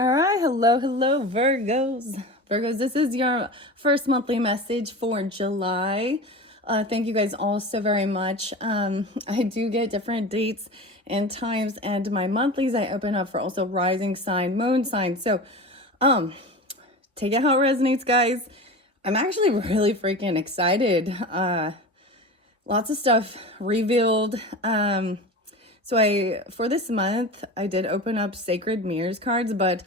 All right, hello, Virgos. Virgos, this is your first monthly message for July. Thank you guys all so very much. I do get different dates and times, and my monthlies I open up for also rising sign, moon sign. So, take it how it resonates, guys. I'm actually really freaking excited. Lots of stuff revealed. So for this month, I did open up Sacred Mirrors cards, but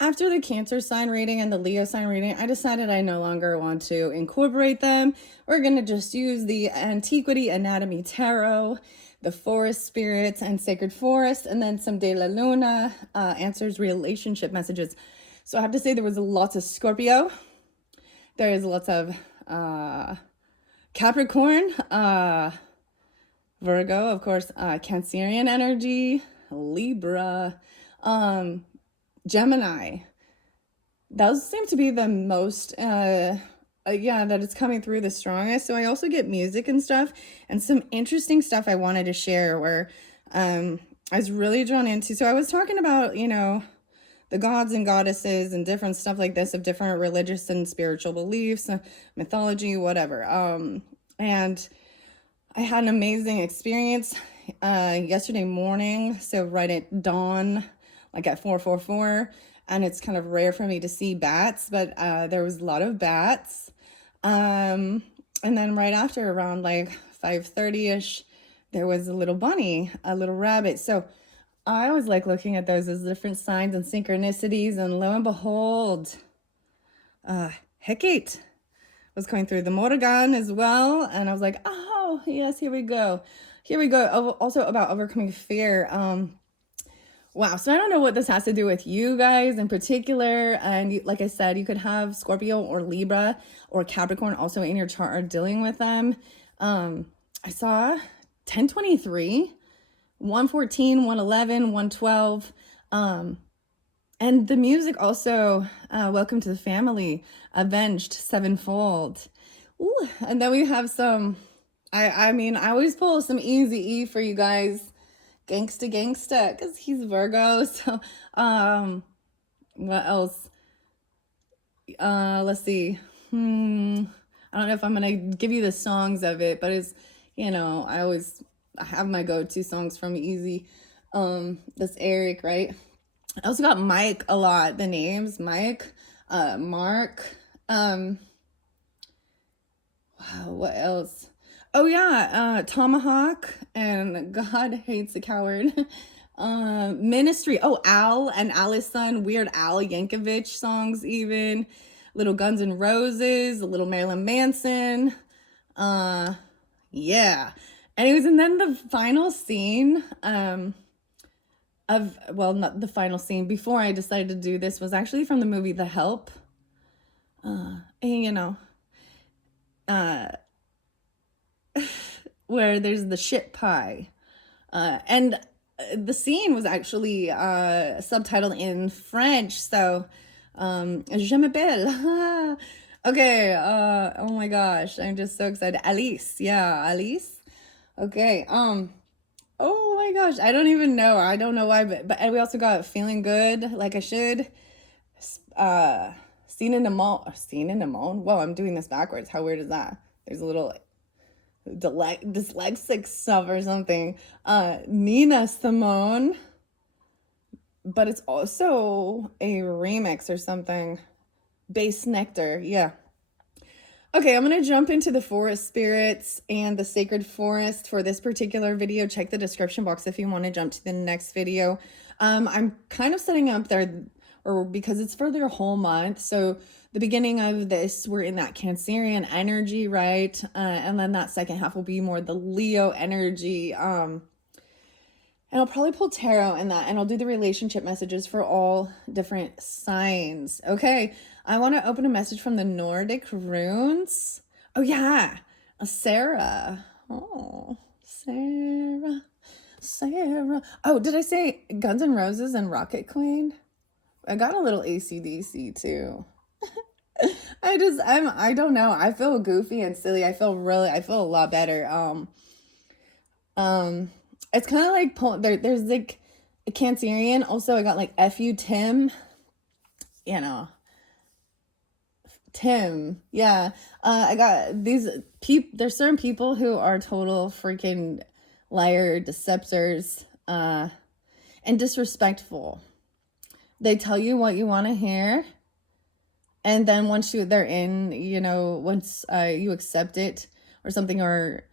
after the Cancer sign reading and the Leo sign reading, I decided I no longer want to incorporate them. We're going to just use the Antiquity Anatomy Tarot, the Forest Spirits, and Sacred Forest, and then some De La Luna answers relationship messages. So I have to say there was lots of Scorpio. There is lots of Capricorn, Virgo, of course, Cancerian energy, Libra, Gemini. Those seem to be the most, that it's coming through the strongest. So I also get music and stuff, and some interesting stuff I wanted to share where I was really drawn into. So I was talking about, the gods and goddesses and different stuff like this of different religious and spiritual beliefs, mythology, whatever. And I had an amazing experience yesterday morning. So right at dawn, like at 4:44, and it's kind of rare for me to see bats, but there was a lot of bats. And then right after, around like 5:30ish, there was a little bunny, a little rabbit. So I always like looking at those as different signs and synchronicities, and lo and behold, Hecate was going through the Morrigan as well, and I was like, oh yes, here we go. Also about overcoming fear. Wow, so I don't know what this has to do with you guys in particular, and like I said, you could have Scorpio or Libra or Capricorn also in your chart or dealing with them. I saw 1023, 114, 111, 112. And the music also, Welcome to the Family, Avenged Sevenfold. Ooh, and then we have some, I always pull some Easy E for you guys. Gangsta, because he's Virgo. So, what else? Let's see. I don't know if I'm going to give you the songs of it, but it's, I have my go-to songs from Easy. That's Eric, right? I also got Mike a lot. The names Mike, Mark. Wow, what else? Oh yeah, Tomahawk and God Hates a Coward. Ministry. Oh, Al and Allison, Weird Al Yankovic songs even. Little Guns N' Roses, a little Marilyn Manson. Yeah. Anyways, and then the final scene, not the final scene, before I decided to do this, was actually from the movie The Help. Where there's the shit pie. And the scene was actually subtitled in French, so Je m'appelle. Okay, oh my gosh, I'm just so excited. Alice. Okay, oh my gosh, I don't even know. I don't know why, but we also got Feeling Good, Like I Should. Seen in the Moan. Whoa, I'm doing this backwards. How weird is that? There's a little dyslexic stuff or something. Nina Simone, but it's also a remix or something. Base Nectar, yeah. Okay, I'm gonna jump into the Forest Spirits and the Sacred Forest for this particular video. Check the description box if you want to jump to the next video. I'm kind of setting up there, or because it's for their whole month. So the beginning of this, we're in that Cancerian energy, right? And then that second half will be more the Leo energy. And I'll probably pull tarot in that, and I'll do the relationship messages for all different signs. Okay, I want to open a message from the Nordic runes. Oh yeah, Sarah. Oh, Sarah. Oh, did I say Guns N' Roses and Rocket Queen? I got a little AC/DC too. I don't know. I feel goofy and silly. I feel a lot better. It's kind of like there's like a Cancerian. Also, I got like F you Tim. you know, Tim. Yeah. I got these there's certain people who are total freaking liar, deceptors, and disrespectful. They tell you what you want to hear, and then once they're in, once you accept it or something, or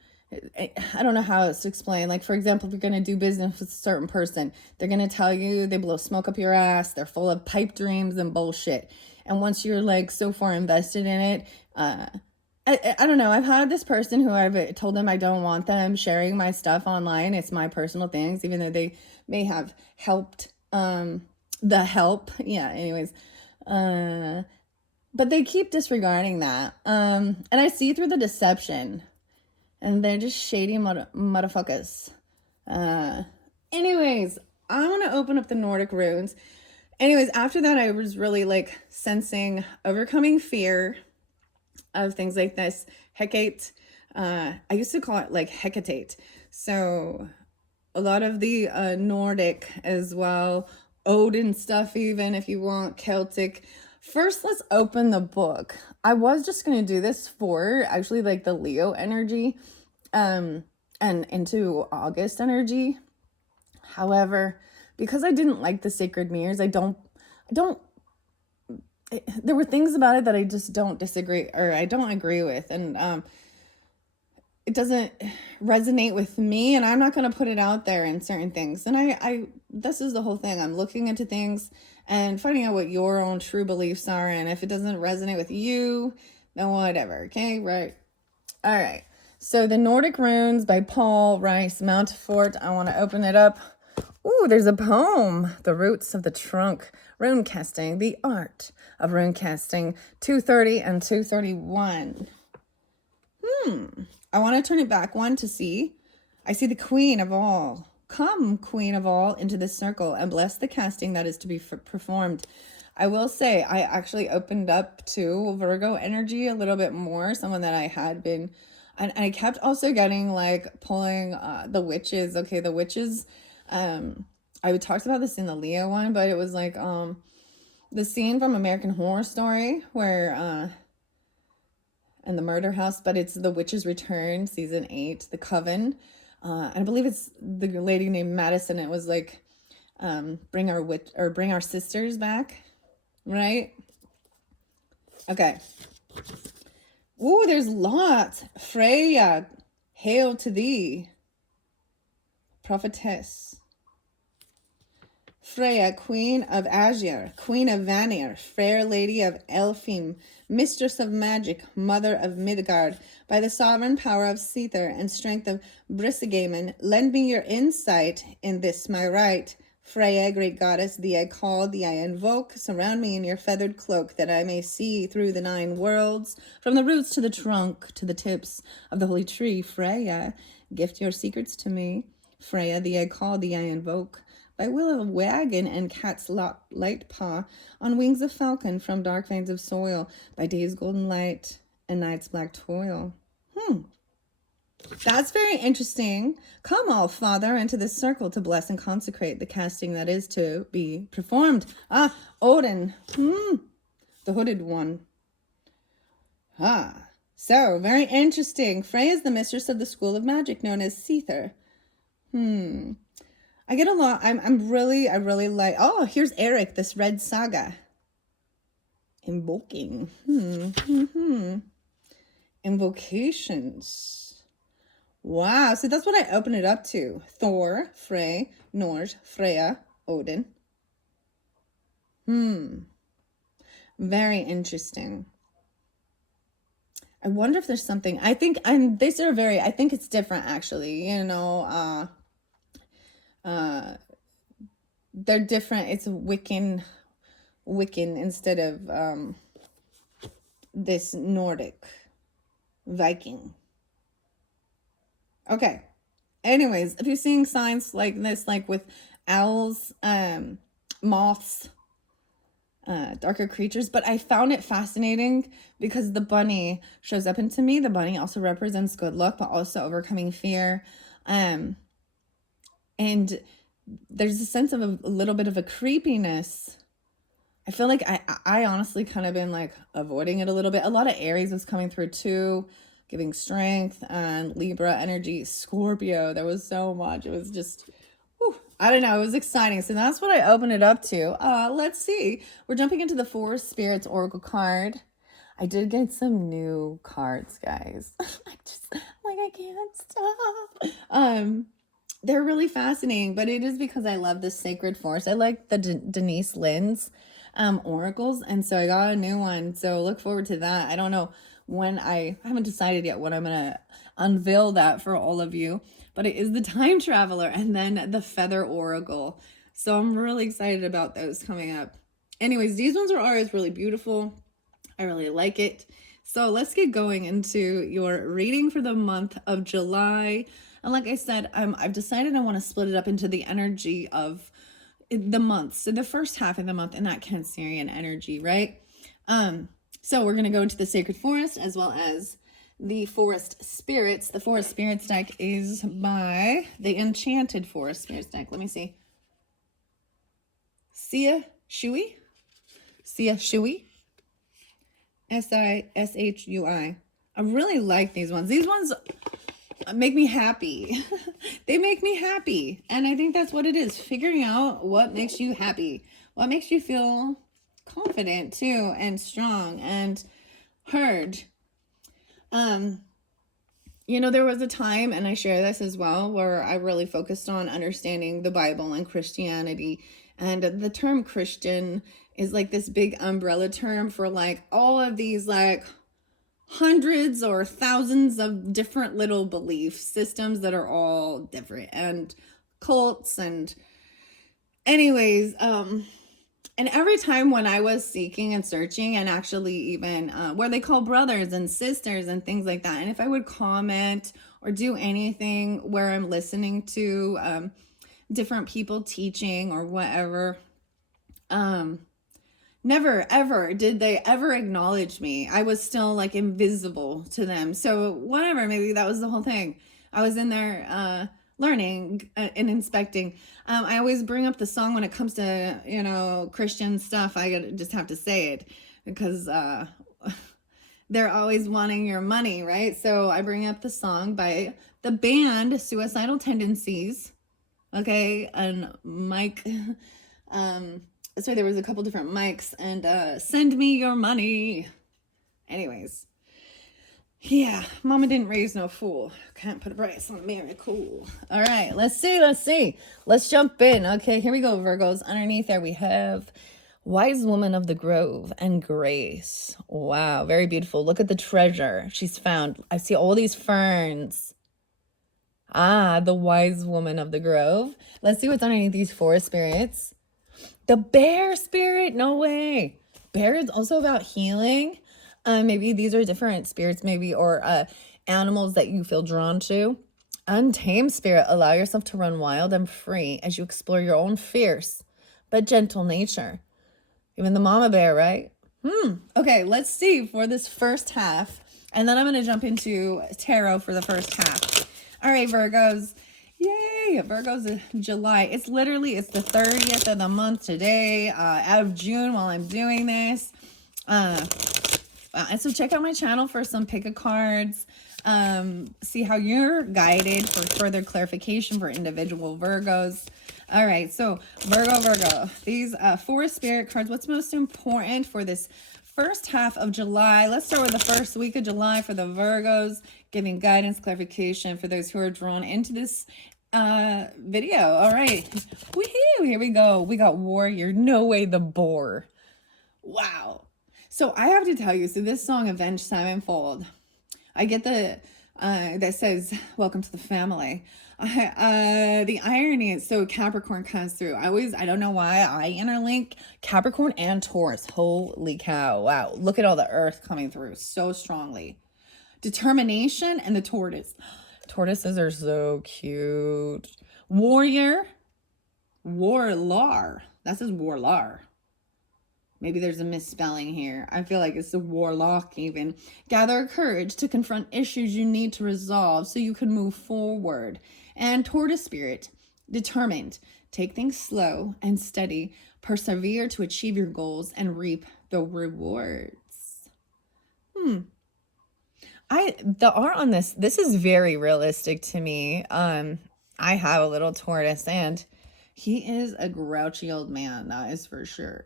I don't know how else to explain. Like, for example, if you're going to do business with a certain person, they're going to tell you, they blow smoke up your ass, they're full of pipe dreams and bullshit. And once you're like so far invested in it, I don't know. I've had this person who I've told them I don't want them sharing my stuff online. It's my personal things, even though they may have helped the help. Yeah, anyways. But they keep disregarding that. And I see through the deception. And they're just shady motherfuckers. Anyways, I want to open up the Nordic runes. Anyways, after that, I was really like sensing overcoming fear of things like this. Hecate. I used to call it like Hecate. So a lot of the Nordic as well. Odin stuff, even if you want, Celtic. First, let's open the book. I was just going to do this for actually like the Leo energy and into August energy. However, because I didn't like the sacred mirrors, there were things about it that I just don't disagree or I don't agree with. And it doesn't resonate with me, and I'm not going to put it out there in certain things. And this is the whole thing. I'm looking into things and finding out what your own true beliefs are. And if it doesn't resonate with you, then whatever. Okay. Right. All right. So the Nordic runes by Paul Rice Mountfort. I want to open it up. Ooh, there's a poem. The Roots of the Trunk. Rune casting. The art of rune casting. 230 and 231. I want to turn it back one to see. I see the Queen of all. Come, Queen of all, into this circle and bless the casting that is to be performed. I will say I actually opened up to Virgo energy a little bit more. Someone that I had been, and I kept also getting like pulling the witches. Okay, the witches. I talked about this in the Leo one, but it was like the scene from American Horror Story where and the murder house, but it's The Witch's Return, season 8, The Coven. And I believe it's the lady named Madison. It was like, bring our sisters back, right? Okay. Ooh, there's lots. Freya, hail to thee. Prophetess. Freya, queen of Azure, queen of Vanir, fair lady of Elfim, mistress of magic, mother of Midgard, by the sovereign power of Seether and strength of Brisingamen, lend me your insight in this my right. Freya, great goddess, thee I call, thee I invoke, surround me in your feathered cloak, that I may see through the 9 worlds, from the roots to the trunk, to the tips of the holy tree. Freya, gift your secrets to me. Freya, thee I call, thee I invoke, by will of wagon and cat's light paw, on wings of falcon from dark veins of soil, by day's golden light and night's black toil. That's very interesting. Come, all Father, into this circle to bless and consecrate the casting that is to be performed. Ah, Odin, the hooded one. So very interesting. Freya is the mistress of the school of magic known as Seether. I get a lot. I really like. Oh, here's Eric, this red saga. Invoking. Invocations. Wow. So that's what I open it up to. Thor, Frey, Norge, Freya, Odin. Very interesting. I wonder if there's something. I think I think it's different actually. They're different. It's Wiccan instead of this Nordic Viking. Okay. Anyways, if you're seeing signs like this, like with owls, moths, darker creatures, but I found it fascinating because the bunny shows up into me. The bunny also represents good luck, but also overcoming fear. And there's a sense of a little bit of a creepiness I feel like I honestly kind of been like avoiding it a little bit. A lot of Aries was coming through too, giving strength, and Libra energy, Scorpio. There was so much. It was just, whew, I don't know. It was exciting. So that's what I opened it up to. Let's see. We're jumping into the Forest Spirits Oracle card. I did get some new cards, guys. I can't stop. They're really fascinating, but it is because I love the Sacred Forest. I like the Denise Lynn's oracles, and so I got a new one. So look forward to that. I don't know when, I haven't decided yet when I'm gonna unveil that for all of you, but it is the Time Traveler and then the Feather Oracle. So I'm really excited about those coming up. Anyways, these ones are always really beautiful. I really like it. So let's get going into your reading for the month of July. And like I said, I've decided I want to split it up into the energy of the month. So the first half of the month in that Cancerian energy, right? So we're going to go into the Sacred Forest as well as the Forest Spirits. The Forest Spirits deck is by the Enchanted Forest Spirits deck. Let me see. Sia Shui. Sishui. I really like these ones. These ones make me happy. They make me happy. And I think that's what it is. Figuring out what makes you happy. What makes you feel confident too, and strong and heard. There was a time, and I share this as well, where I really focused on understanding the Bible and Christianity. And the term Christian is like this big umbrella term for like all of these like hundreds or thousands of different little belief systems that are all different, and cults, and anyways, and every time when I was seeking and searching, and actually even where they call brothers and sisters and things like that, and if I would comment or do anything where I'm listening to different people teaching or whatever, never ever did they ever acknowledge me. I was still like invisible to them. So whatever, maybe that was the whole thing. I was in there learning and inspecting. I always bring up the song when it comes to Christian stuff. I just have to say it because they're always wanting your money, right? So I bring up the song by the band Suicidal Tendencies, okay, and Mike. So there was a couple different mics, and Send Me Your Money. Anyways, yeah, mama didn't raise no fool. Can't put a price on a miracle. All right, let's see. Let's jump in. Okay, here we go, Virgos. Underneath there we have Wise Woman of the Grove and Grace. Wow, very beautiful. Look at the treasure she's found. I see all these ferns. The Wise Woman of the Grove. Let's see what's underneath these forest spirits. The Bear Spirit, no way. Bear is also about healing. Maybe these are different spirits, maybe, or animals that you feel drawn to. Untamed Spirit, allow yourself to run wild and free as you explore your own fierce but gentle nature. Even the mama bear, right? Okay, let's see for this first half. And then I'm going to jump into tarot for the first half. All right, Virgos. Yay, Virgo's July. It's the 30th of the month today, out of June while I'm doing this. And so check out my channel for some pick-a-cards. See how you're guided for further clarification for individual Virgos. All right, so Virgo. These forest spirit cards, what's most important for this first half of July? Let's start with the first week of July for the Virgos, giving guidance, clarification for those who are drawn into this video. All right, woohoo, here we go. We got Warrior, No Way the Boar. Wow. So I have to tell you, so this song, Avenged Sevenfold, I get the that says welcome to the family. The irony is, so Capricorn comes through. I don't know why I interlink Capricorn and Taurus. Holy cow. Wow, look at all the earth coming through so strongly. Determination and the tortoise. Tortoises are so cute. Warrior. Warlar. That says Warlar. Maybe there's a misspelling here. I feel like it's a warlock even. Gather courage to confront issues you need to resolve so you can move forward. And Tortoise Spirit, determined. Take things slow and steady. Persevere to achieve your goals and reap the rewards. The art on this is very realistic to me. I have a little Taurus and he is a grouchy old man, that is for sure.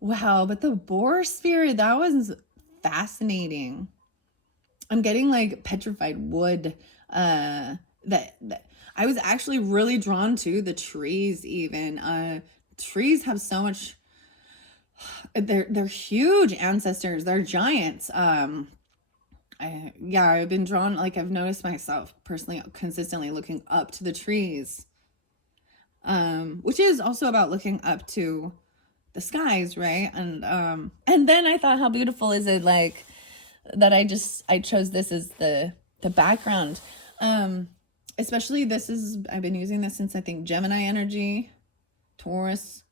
Wow, but the boar spirit, that was fascinating. I'm getting like petrified wood. That I was actually really drawn to the trees even. Trees have so much, they're huge ancestors. They're giants. I've been drawn, like I've noticed myself personally consistently looking up to the trees. Which is also about looking up to the skies, right? And then I thought, how beautiful is it, like that I chose this as the background. Especially I've been using this since I think Gemini energy, Taurus,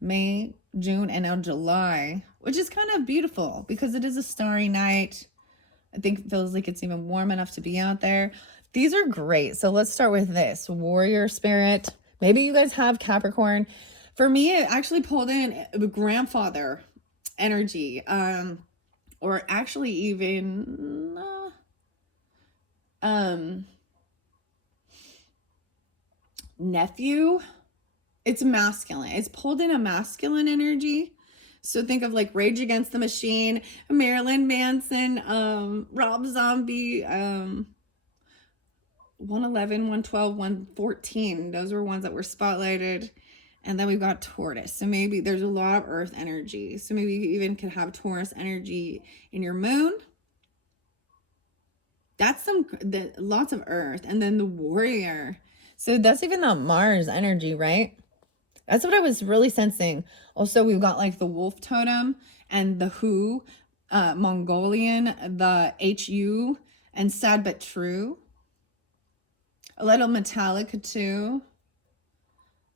May, June, and now July, which is kind of beautiful because it is a starry night. I think it feels like it's even warm enough to be out there. These are great. So let's start with this warrior spirit. Maybe you guys have Capricorn. For me, it actually pulled in grandfather energy, or actually even nephew. It's masculine. It's pulled in a masculine energy. So think of like Rage Against the Machine, Marilyn Manson, Rob Zombie, 111, 112, 114. Those were ones that were spotlighted. And then we've got Taurus. So maybe there's a lot of earth energy. So maybe you even could have Taurus energy in your moon. That's lots of earth. And then the warrior. So that's even not Mars energy, right? That's what I was really sensing. Also, we've got like the wolf totem and the Who, Mongolian, the HU, and Sad But True. A little Metallica too.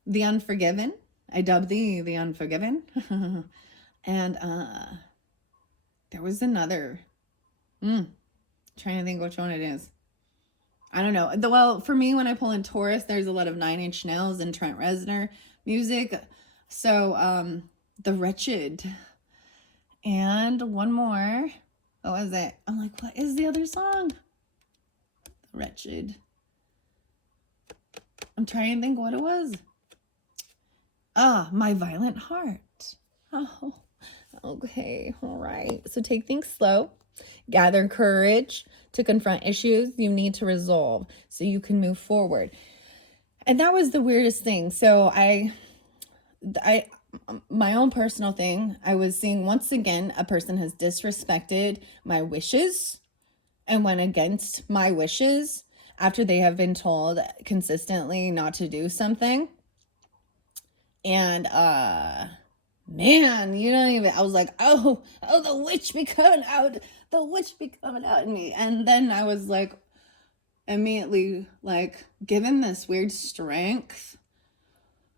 The Unforgiven. I dubbed the Unforgiven. And there was another. Trying to think which one it is. I don't know. Well, for me, when I pull in Taurus, there's a lot of Nine Inch Nails and Trent Reznor music. So The Wretched. And one more. What was it? I'm like, what is the other song? The Wretched. I'm trying to think what it was. My Violent Heart. Oh, okay. All right. So take things slow. Gather courage to confront issues you need to resolve so you can move forward. And that was the weirdest thing. So my own personal thing, I was seeing once again, a person has disrespected my wishes and went against my wishes after they have been told consistently not to do something. And, man, you don't even, I was like, oh, the witch be coming out in me. And then I was like, immediately, like, given this weird strength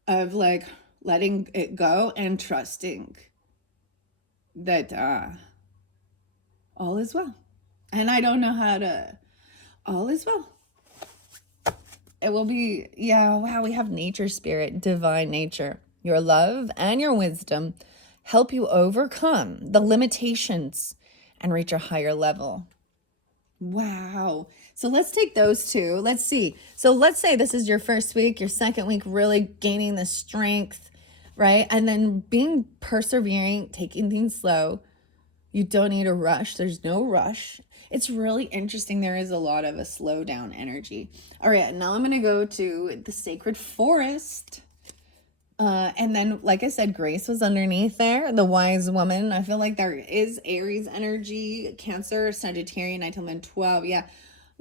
of, like, letting it go and trusting that, all is well. And I don't know how to, all is well. It will be, wow, we have nature spirit, divine nature. Your love and your wisdom help you overcome the limitations and reach a higher level. Wow. So let's take those two. Let's see. So let's say this is your first week, your second week, really gaining the strength, right? And then being persevering, taking things slow. You don't need a rush. There's no rush. It's really interesting. There is a lot of a slow down energy. All right, now I'm going to go to the sacred forest. And then, like I said, Grace was underneath there, the wise woman. I feel like there is Aries energy, Cancer, Sagittarius, 9 till 12. Yeah.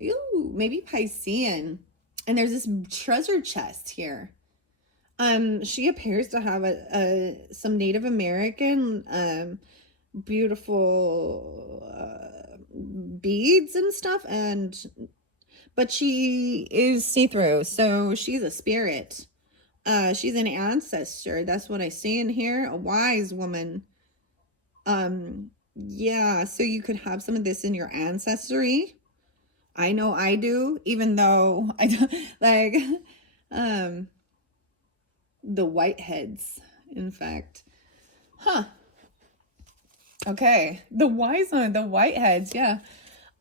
Ooh, maybe Piscean. And there's this treasure chest here. She appears to have some Native American, beautiful, beads and stuff, but she is see-through, so she's a spirit. She's an ancestor. That's what I see in here. A wise woman. Yeah, so you could have some of this in your ancestry. I know I do, even though I don't like, The whiteheads, in fact. Huh. Okay. The wise one, the whiteheads, yeah.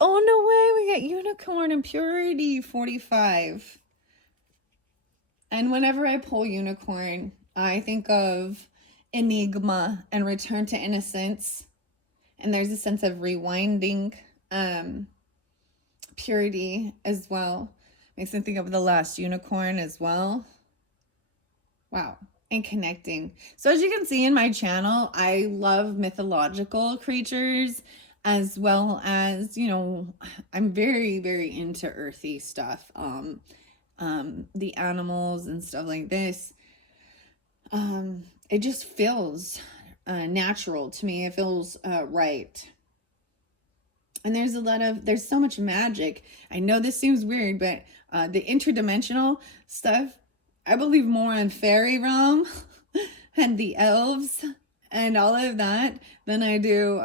Oh, no way. We got unicorn and purity 45. And whenever I pull unicorn, I think of enigma and return to innocence. And there's a sense of rewinding, purity as well. Makes me think of the last unicorn as well. Wow. And connecting. So as you can see in my channel, I love mythological creatures as well as, you know, I'm very, very into earthy stuff. The animals and stuff like this. It just feels natural to me. It feels right. And there's so much magic. I know this seems weird, but the interdimensional stuff, I believe more in fairy realm and the elves and all of that than I do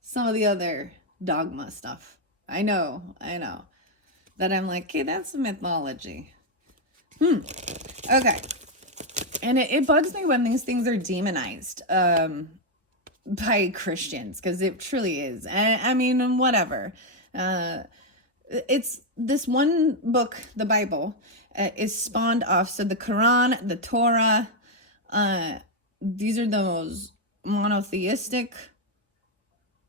some of the other dogma stuff. I know. That I'm like, okay, that's mythology. Okay. And it bugs me when these things are demonized. By Christians, because it truly is. I mean, whatever. It's this one book, the Bible, is spawned off. So the Quran, the Torah, these are the most monotheistic,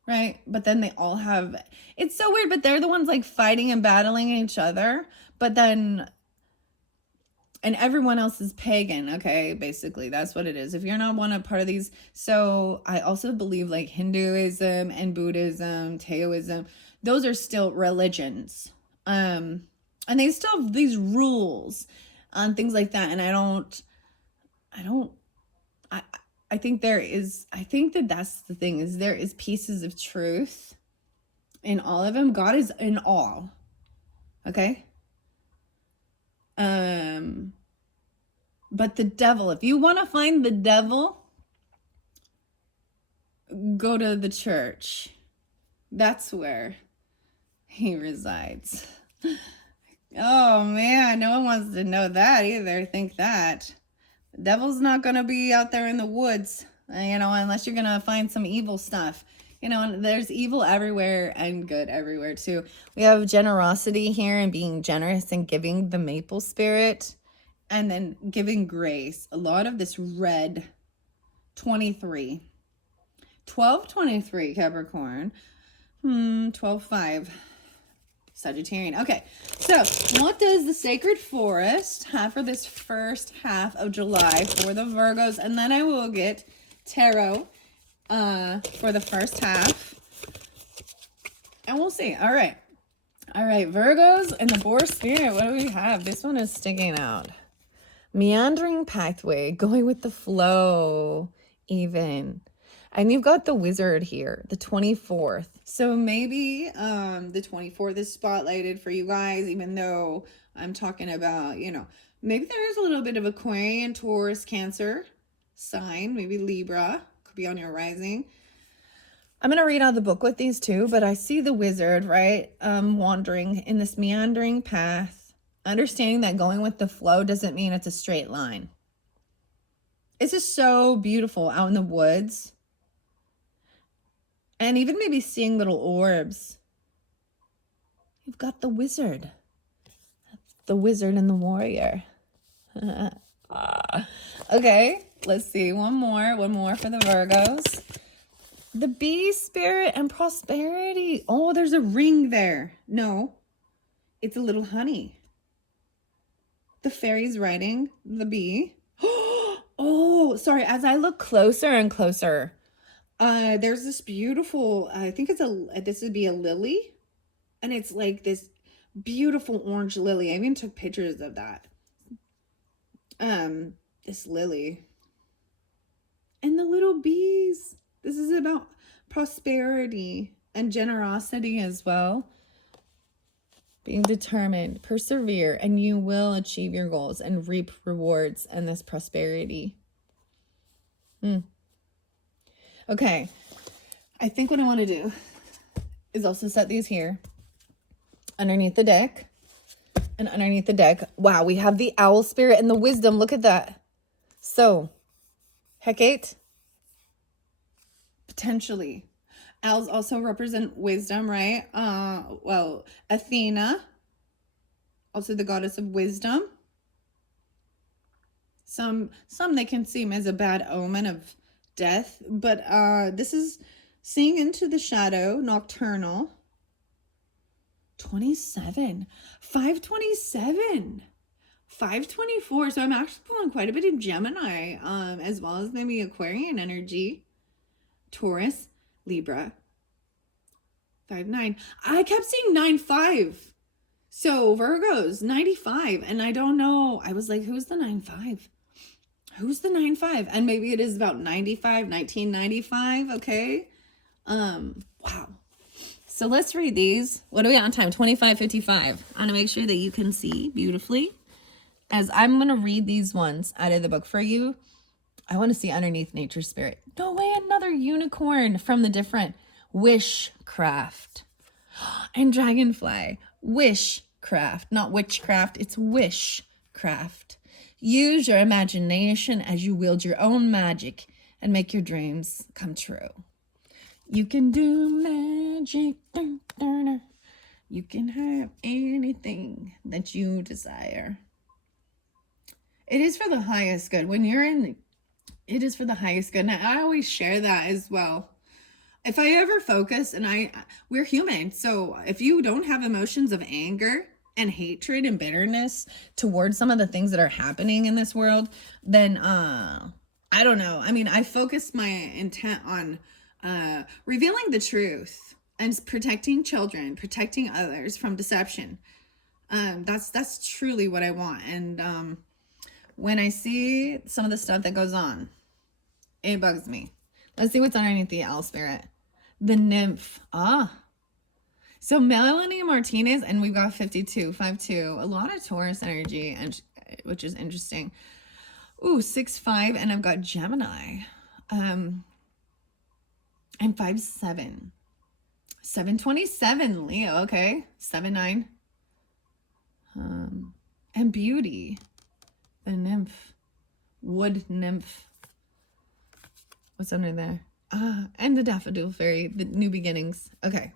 right? But then they all have, it's so weird, but they're the ones like fighting and battling each other. But then, and everyone else is pagan. Okay, basically that's what it is. If you're not a part of these. So I also believe like Hinduism and Buddhism, Taoism, those are still religions. And they still have these rules on things like that. And I think that's the thing, is there is pieces of truth in all of them. God is in all. Okay. But the devil, if you want to find the devil, go to the church. That's where he resides. Oh man, no one wants to know that either. Think that. The devil's not going to be out there in the woods, unless you're going to find some evil stuff. And there's evil everywhere and good everywhere too. We have generosity here and being generous and giving the maple spirit, and then giving grace. A lot of this red 23. 1223 Capricorn. 12-5 Sagittarian. Okay, so what does the Sacred Forest have for this first half of July for the Virgos? And then I will get tarot for the first half. And we'll see. All right, Virgos and the Boar Spirit. What do we have? This one is sticking out. Meandering pathway, going with the flow, even. And you've got the Wizard here, the 24th. So maybe the 24th is spotlighted for you guys, even though I'm talking about, maybe there's a little bit of Aquarian, Taurus, Cancer sign, maybe Libra, could be on your rising. I'm going to read out the book with these two, but I see the Wizard, right, wandering in this meandering path. Understanding that going with the flow doesn't mean it's a straight line. It's just so beautiful out in the woods. And even maybe seeing little orbs. You've got the Wizard. The Wizard and the Warrior. Okay, let's see. One more for the Virgos. The Bee Spirit and Prosperity. Oh, there's a ring there. No, it's a little honey. The fairy's riding the bee. Oh, sorry. As I look closer and closer, there's this beautiful, I think this would be a lily. And it's like this beautiful orange lily. I even took pictures of that. This lily. And the little bees. This is about prosperity and generosity as well. Being determined, persevere, and you will achieve your goals and reap rewards and this prosperity. Okay. I think what I want to do is also set these here underneath the deck. And underneath the deck, wow, we have the owl spirit and the wisdom. Look at that. So, Hecate, potentially. Owls also represent wisdom, right? Well, Athena, also the goddess of wisdom. Some they can seem as a bad omen of death, but this is seeing into the shadow, nocturnal. 27, 527, 524. So I'm actually pulling quite a bit of Gemini, as well as maybe Aquarian energy, Taurus, Libra, 5-9. I kept seeing 9-5. So Virgos, 95. And I don't know. I was like, who's the 9-5? Who's the 9-5? And maybe it is about 95, 1995. Okay. Wow. So let's read these. What are we on time? 25:55. I want to make sure that you can see beautifully. As I'm going to read these ones out of the book for you, I want to see underneath nature spirit. No way, another unicorn from the different wishcraft. And dragonfly. Wishcraft. Not witchcraft, it's wishcraft. Use your imagination as you wield your own magic and make your dreams come true. You can do magic. You can have anything that you desire. It is for the highest good. When you're in, it is for the highest good. And I always share that as well. If I ever focus, and we're human. So if you don't have emotions of anger and hatred and bitterness towards some of the things that are happening in this world, then I don't know. I mean, I focused my intent on revealing the truth and protecting children, protecting others from deception. That's truly what I want. And when I see some of the stuff that goes on, it bugs me. Let's see what's underneath the owl spirit. The nymph. So Melanie Martinez, and we've got 52. A lot of Taurus energy, and which is interesting. Ooh, 6-5, and I've got Gemini. And 5-7. 7-27, Leo, okay. 7-9. And beauty. The nymph. Wood nymph. What's under there? And the daffodil fairy, the new beginnings. Okay.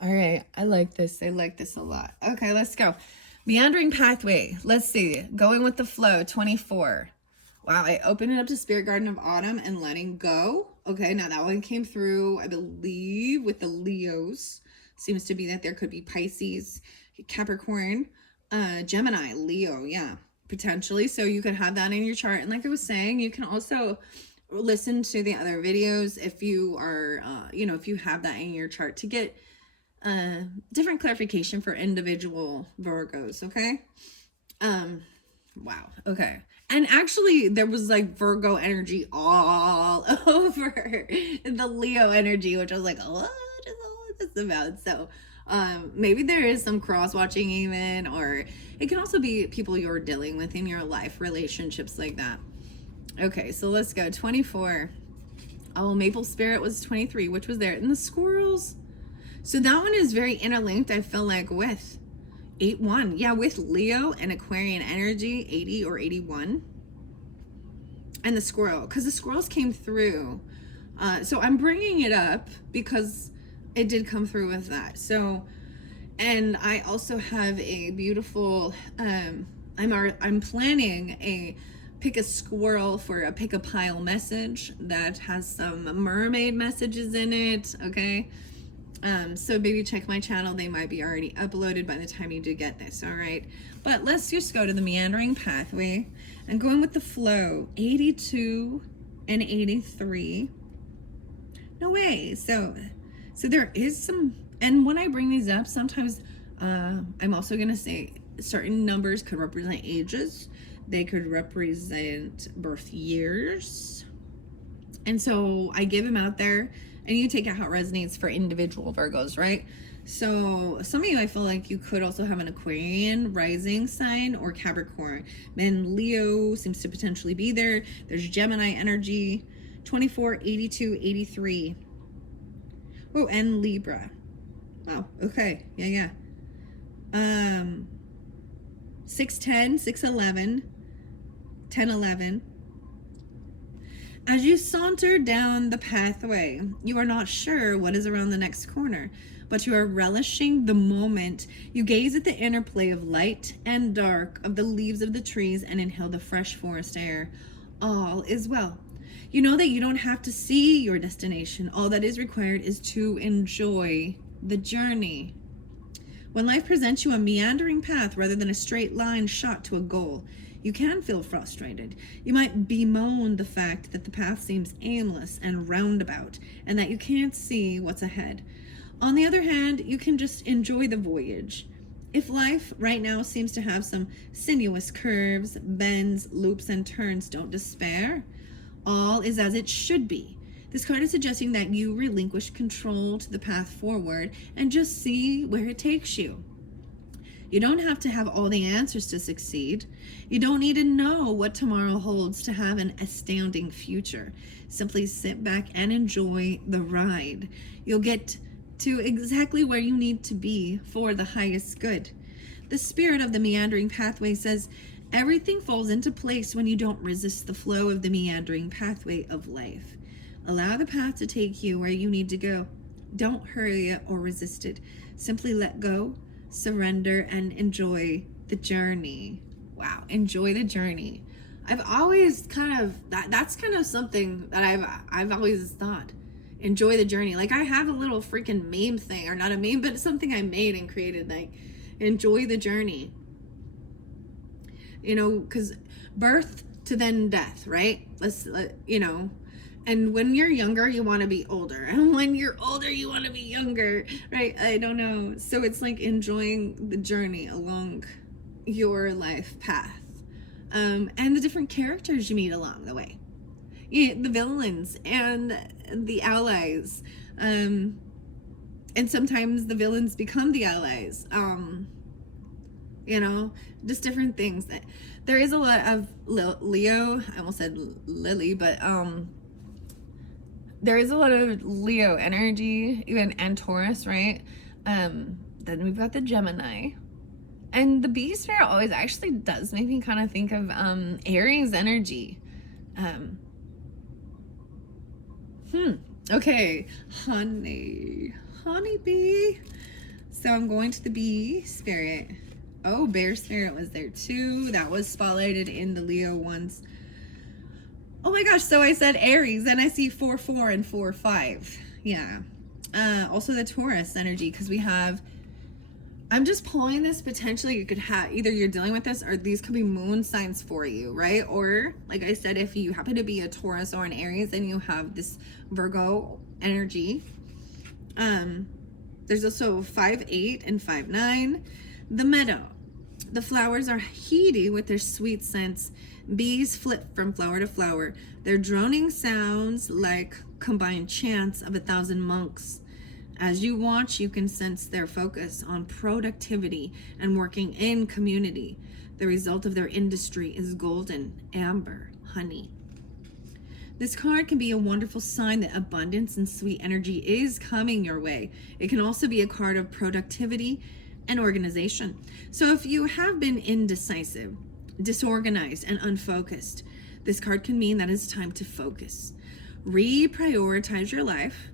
All right. I like this. I like this a lot. Okay, let's go. Meandering pathway. Let's see. Going with the flow, 24. Wow, I opened it up to Spirit Garden of Autumn and letting go. Okay, now that one came through, I believe, with the Leos. Seems to be that there could be Pisces, Capricorn, Gemini, Leo, yeah, potentially. So you could have that in your chart. And like I was saying, you can also listen to the other videos if you are, if you have that in your chart to get different clarification for individual Virgos, okay? Wow, okay. And actually, there was like Virgo energy all over the Leo energy, which I was like, what is all this about? So maybe there is some cross-watching even, or it can also be people you're dealing with in your life, relationships like that. Okay, so let's go. 24. Oh, Maple Spirit was 23, which was there. And the squirrels. So that one is very interlinked, I feel like, with 8-1. Yeah, with Leo and Aquarian energy, 80 or 81. And the squirrel, because the squirrels came through. So I'm bringing it up because it did come through with that. So, and I also have a beautiful, I'm planning a pick a squirrel for a pick a pile message that has some mermaid messages in it, okay? So maybe check my channel. They might be already uploaded by the time you do get this, all right? But let's just go to the meandering pathway and going with the flow. 82 and 83. No way. So there is some, and when I bring these up, sometimes I'm also going to say certain numbers could represent ages. They could represent birth years. And so I give them out there, and you take it how it resonates for individual Virgos, right? So some of you, I feel like you could also have an Aquarian rising sign or Capricorn. Then Leo seems to potentially be there. There's Gemini energy, 24, 82, 83. Oh, and Libra. Wow, okay, yeah. 610, 611, 1011. As you saunter down the pathway, you are not sure what is around the next corner, but you are relishing the moment. You gaze at the interplay of light and dark of the leaves of the trees and inhale the fresh forest air. All is well. You know that you don't have to see your destination. All that is required is to enjoy the journey. When life presents you a meandering path rather than a straight line shot to a goal, you can feel frustrated. You might bemoan the fact that the path seems aimless and roundabout and that you can't see what's ahead. On the other hand, you can just enjoy the voyage. If life right now seems to have some sinuous curves, bends, loops, and turns, don't despair. All is as it should be. This card is suggesting that you relinquish control to the path forward and just see where it takes you. You don't have to have all the answers to succeed. You don't need to know what tomorrow holds to have an astounding future. Simply sit back and enjoy the ride. You'll get to exactly where you need to be for the highest good. The spirit of the meandering pathway says everything falls into place when you don't resist the flow of the meandering pathway of life. Allow the path to take you where you need to go. Don't hurry it or resist it. Simply let go, surrender, and enjoy the journey. Wow, enjoy the journey. I've always that's kind of something that I've always thought. Enjoy the journey. Like, I have a little freaking meme thing, or not a meme, but something I made and created, like, enjoy the journey. You know, because birth to then death, right? And when you're younger, you want to be older. And when you're older, you want to be younger, right? I don't know. So it's like enjoying the journey along your life path. And the different characters you meet along the way. The villains and the allies. And sometimes the villains become the allies. Just different things. There is a lot of Leo. I almost said Lily, but there is a lot of Leo energy, even, and Taurus, right? Then we've got the Gemini. And the bee spirit always actually does make me kind of think of Aries energy. Okay, honeybee. So I'm going to the bee spirit. Oh, bear spirit was there too. That was spotlighted in the Leo ones. Oh my gosh, so I said Aries, and I see 4-4 and 4-5. Yeah. Also the Taurus energy, because we have, I'm just pulling this, potentially you could have, either you're dealing with this or these could be moon signs for you, right? Or, like I said, if you happen to be a Taurus or an Aries, then you have this Virgo energy. There's also 5-8 and 5-9. The meadow. The flowers are heady with their sweet scents. Bees flit from flower to flower. Their droning sounds like combined chants of 1,000 monks. As you watch, you can sense their focus on productivity and working in community. The result of their industry is golden, amber, honey. This card can be a wonderful sign that abundance and sweet energy is coming your way. It can also be a card of productivity and organization. So if you have been indecisive, disorganized, and unfocused, this card can mean that it's time to focus. Reprioritize your life.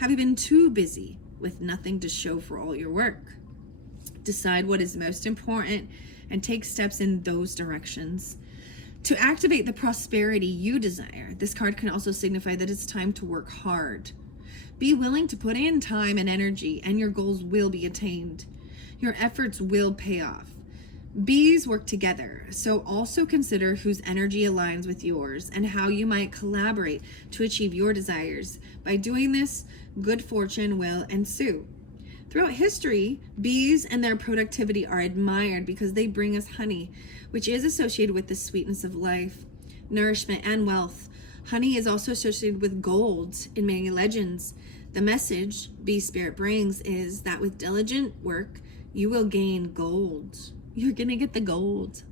Have you been too busy with nothing to show for all your work? Decide what is most important and take steps in those directions. To activate the prosperity you desire, this card can also signify that it's time to work hard. Be willing to put in time and energy, and your goals will be attained. Your efforts will pay off. Bees work together, so also consider whose energy aligns with yours and how you might collaborate to achieve your desires. By doing this, good fortune will ensue. Throughout history, bees and their productivity are admired because they bring us honey, which is associated with the sweetness of life, nourishment, and wealth. Honey is also associated with gold in many legends. The message bee spirit brings is that with diligent work, you will gain gold. You're gonna get the gold.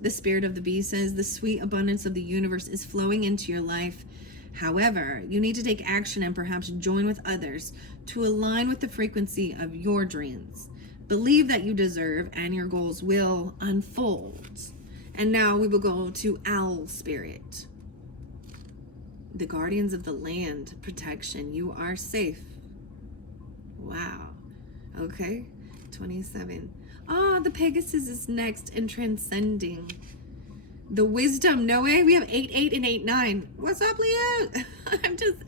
The spirit of the bee says the sweet abundance of the universe is flowing into your life. However, you need to take action and perhaps join with others to align with the frequency of your dreams. believe that you deserve, and your goals will unfold. And now we will go to Owl Spirit. The guardians of the land, protection. You are safe. Wow. Okay. 27. The Pegasus is next and transcending. The wisdom. No way. We have 8-8 and 8-9. What's up, Leo?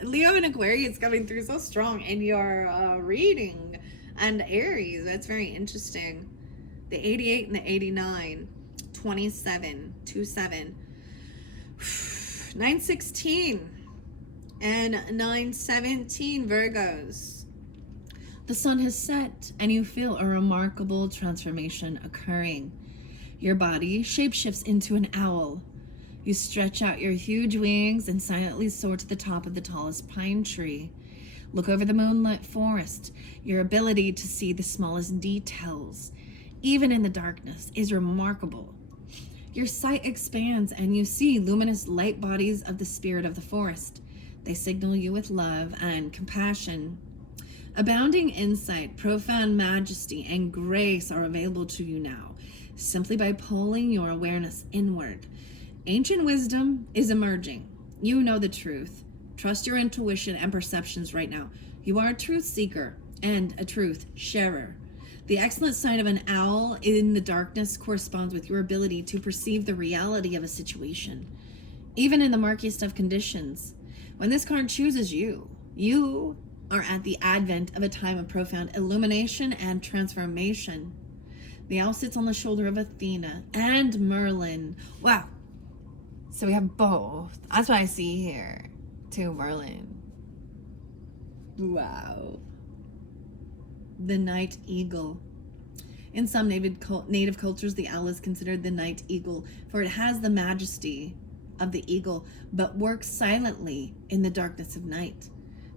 Leo and Aquarius coming through so strong in your reading. And Aries. That's very interesting. The 88 and the 89. 27. 27. 916 and 917 Virgos. The sun has set and you feel a remarkable transformation occurring. Your body shapeshifts into an owl. You stretch out your huge wings and silently soar to the top of the tallest pine tree. Look over the moonlit forest. Your ability to see the smallest details, even in the darkness, is remarkable. Your sight expands and you see luminous light bodies of the spirit of the forest. They signal you with love and compassion. Abounding insight, profound majesty, and grace are available to you now, simply by pulling your awareness inward. Ancient wisdom is emerging. You know the truth. Trust your intuition and perceptions right now. You are a truth seeker and a truth sharer. The excellent sign of an owl in the darkness corresponds with your ability to perceive the reality of a situation, even in the murkiest of conditions. When this card chooses you, you are at the advent of a time of profound illumination and transformation. The owl sits on the shoulder of Athena and Merlin. Wow. So we have both. That's what I see here. To Merlin. Wow. The night eagle. In some native cultures, the owl is considered the night eagle, for it has the majesty of the eagle, but works silently in the darkness of night.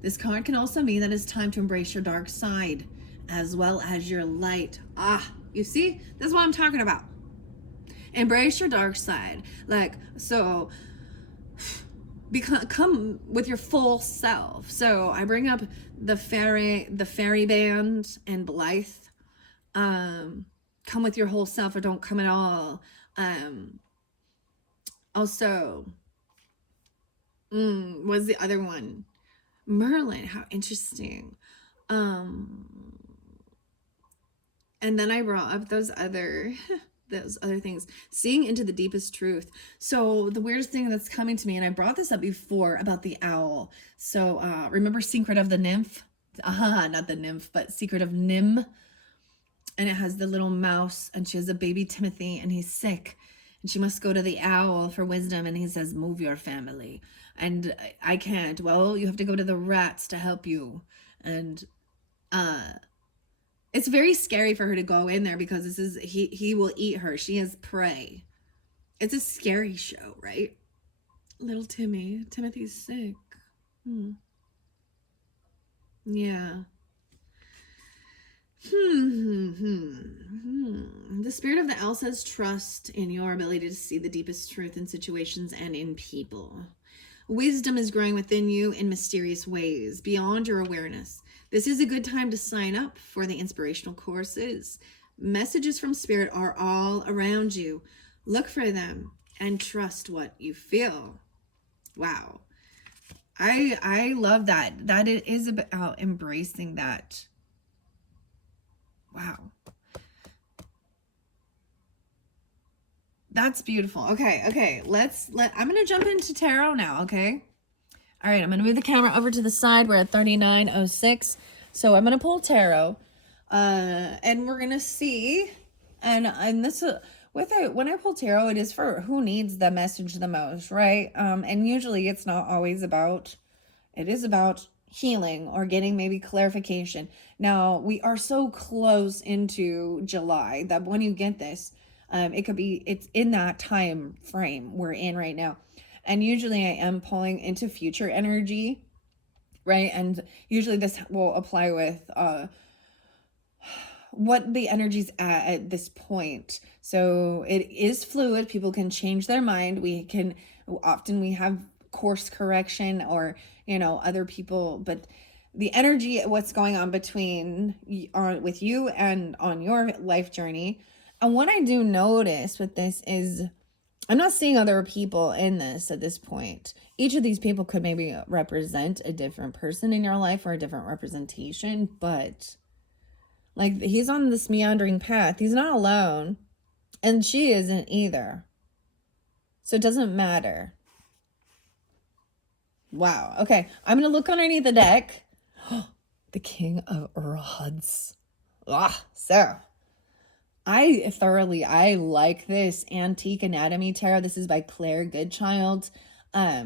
This card can also mean that it's time to embrace your dark side, as well as your light. You see? This is what I'm talking about. Embrace your dark side. Come with your full self. So I bring up the fairy band and Blythe. Come with your whole self or don't come at all. Also, was the other one? Merlin, how interesting. And then I brought up those other things, seeing into the deepest truth. So the weirdest thing that's coming to me, and I brought this up before about the owl. So remember Secret of the Nymph? Not the nymph, but Secret of Nim. And it has the little mouse, and she has a baby Timothy, and he's sick, and she must go to the owl for wisdom, and he says, move your family. And I can't. Well, you have to go to the rats to help you. And it's very scary for her to go in there because he will eat her. She is prey. It's a scary show, right? Little Timothy's sick. Yeah. The spirit of the owl says trust in your ability to see the deepest truth in situations and in people. Wisdom is growing within you in mysterious ways, beyond your awareness. This is a good time to sign up for the inspirational courses. Messages from spirit are all around you. Look for them and trust what you feel. Wow. I love that. That it is about embracing that. Wow. That's beautiful. Okay. I'm going to jump into tarot now, okay? All right, I'm going to move the camera over to the side. We're at 3906. So I'm going to pull tarot. And we're going to see, and this when I pull tarot, it is for who needs the message the most, right? And usually it's not always about, it is about healing or getting maybe clarification. Now, we are so close into July that when you get this, it's in that time frame we're in right now. And usually I am pulling into future energy, right? And usually this will apply with what the energy's at this point. So it is fluid. People can change their mind. We have course correction or, other people, but the energy, what's going on between with you and on your life journey. And what I do notice with this is I'm not seeing other people in this at this point. Each of these people could maybe represent a different person in your life or a different representation, but like he's on this meandering path. He's not alone, and she isn't either. So it doesn't matter. Wow. Okay, I'm going to look underneath the deck. The King of Rods. So I like this Antique Anatomy Tarot. This is by Claire Goodchild. I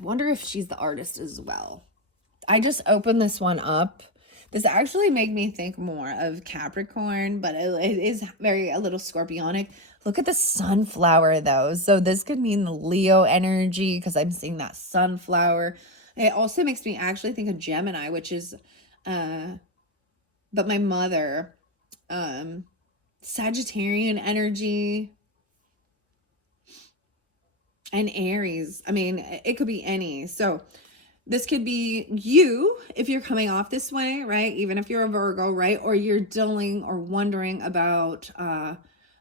wonder if she's the artist as well. I just opened this one up. This actually made me think more of Capricorn, but it is a little scorpionic. Look at the sunflower though. So this could mean the Leo energy because I'm seeing that sunflower. It also makes me actually think of Gemini, which is, but my mother, Sagittarian energy, and Aries. I mean, it could be any. So this could be you if you're coming off this way, right? Even if you're a Virgo, right? Or you're dealing or wondering about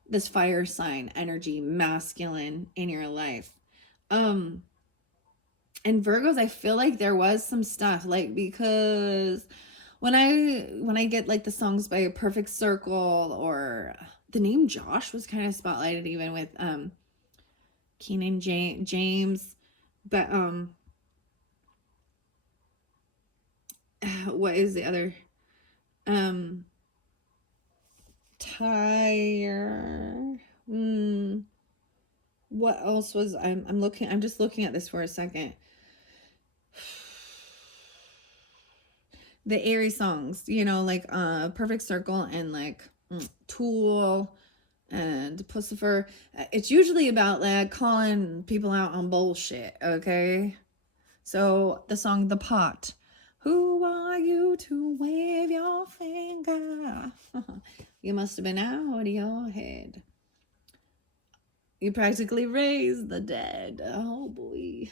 this fire sign energy, masculine in your life. And Virgos, I feel like there was some stuff like, because when I get like the songs by Perfect Circle, or the name Josh was kind of spotlighted even with Keenan James, but what is the other tire what else was I'm just looking at this for a second. The Aries songs, like Perfect Circle and like Tool and Pussifer. It's usually about like calling people out on bullshit, okay? So the song The Pot. Who are you to wave your finger? You must have been out of your head. You practically raised the dead. Oh boy.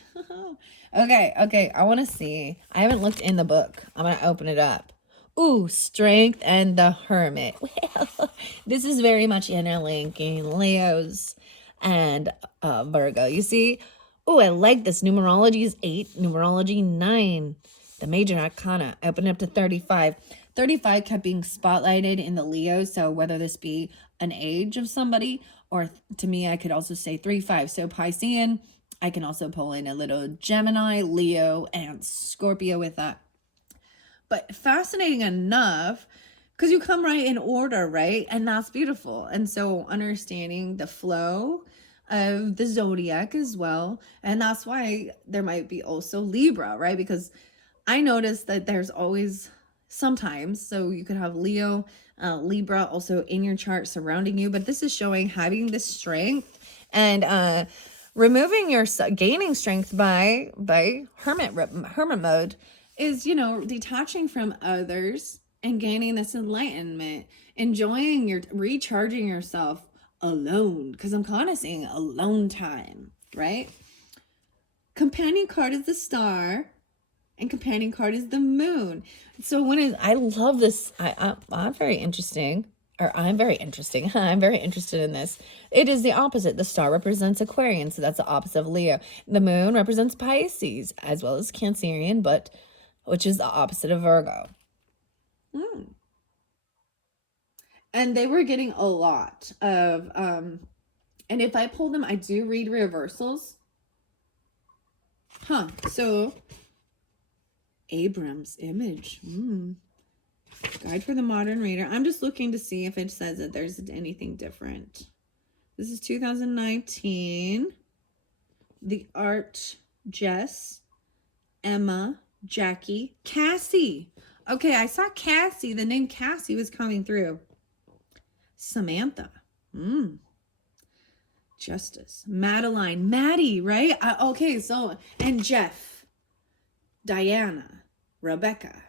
Okay. I want to see. I haven't looked in the book. I'm going to open it up. Ooh, Strength and the Hermit. Well, this is very much interlinking Leos and Virgo. You see? Oh, I like this. Numerology is 8, numerology 9. The major arcana. I opened up to 35. 35 kept being spotlighted in the Leo. So whether this be an age of somebody, or to me, I could also say 3-5. So Piscean, I can also pull in a little Gemini, Leo, and Scorpio with that. But fascinating enough, because you come right in order, right? And that's beautiful. And so understanding the flow of the zodiac as well. And that's why there might be also Libra, right? Because I noticed that there's always sometimes, so you could have Leo, Libra also in your chart surrounding you, but this is showing having this strength and gaining strength by hermit mode is, detaching from others and gaining this enlightenment, enjoying recharging yourself alone, because I'm kind of seeing alone time, right? Companion card is the Star, and companion card is the Moon. So I love this. I'm very interesting. I'm very interested in this. It is the opposite. The Star represents Aquarian, so that's the opposite of Leo. The Moon represents Pisces, as well as Cancerian, which is the opposite of Virgo. And they were getting a lot of, and if I pull them, I do read reversals. So Abram's image. Guide for the modern reader. I'm just looking to see if it says that there's anything different. This is 2019. The art, Jess, Emma, Jackie, Cassie. Okay, I saw Cassie. The name Cassie was coming through. Samantha. Justice. Madeline. Maddie, right? Okay, so, and Jeff. Diana. Rebecca.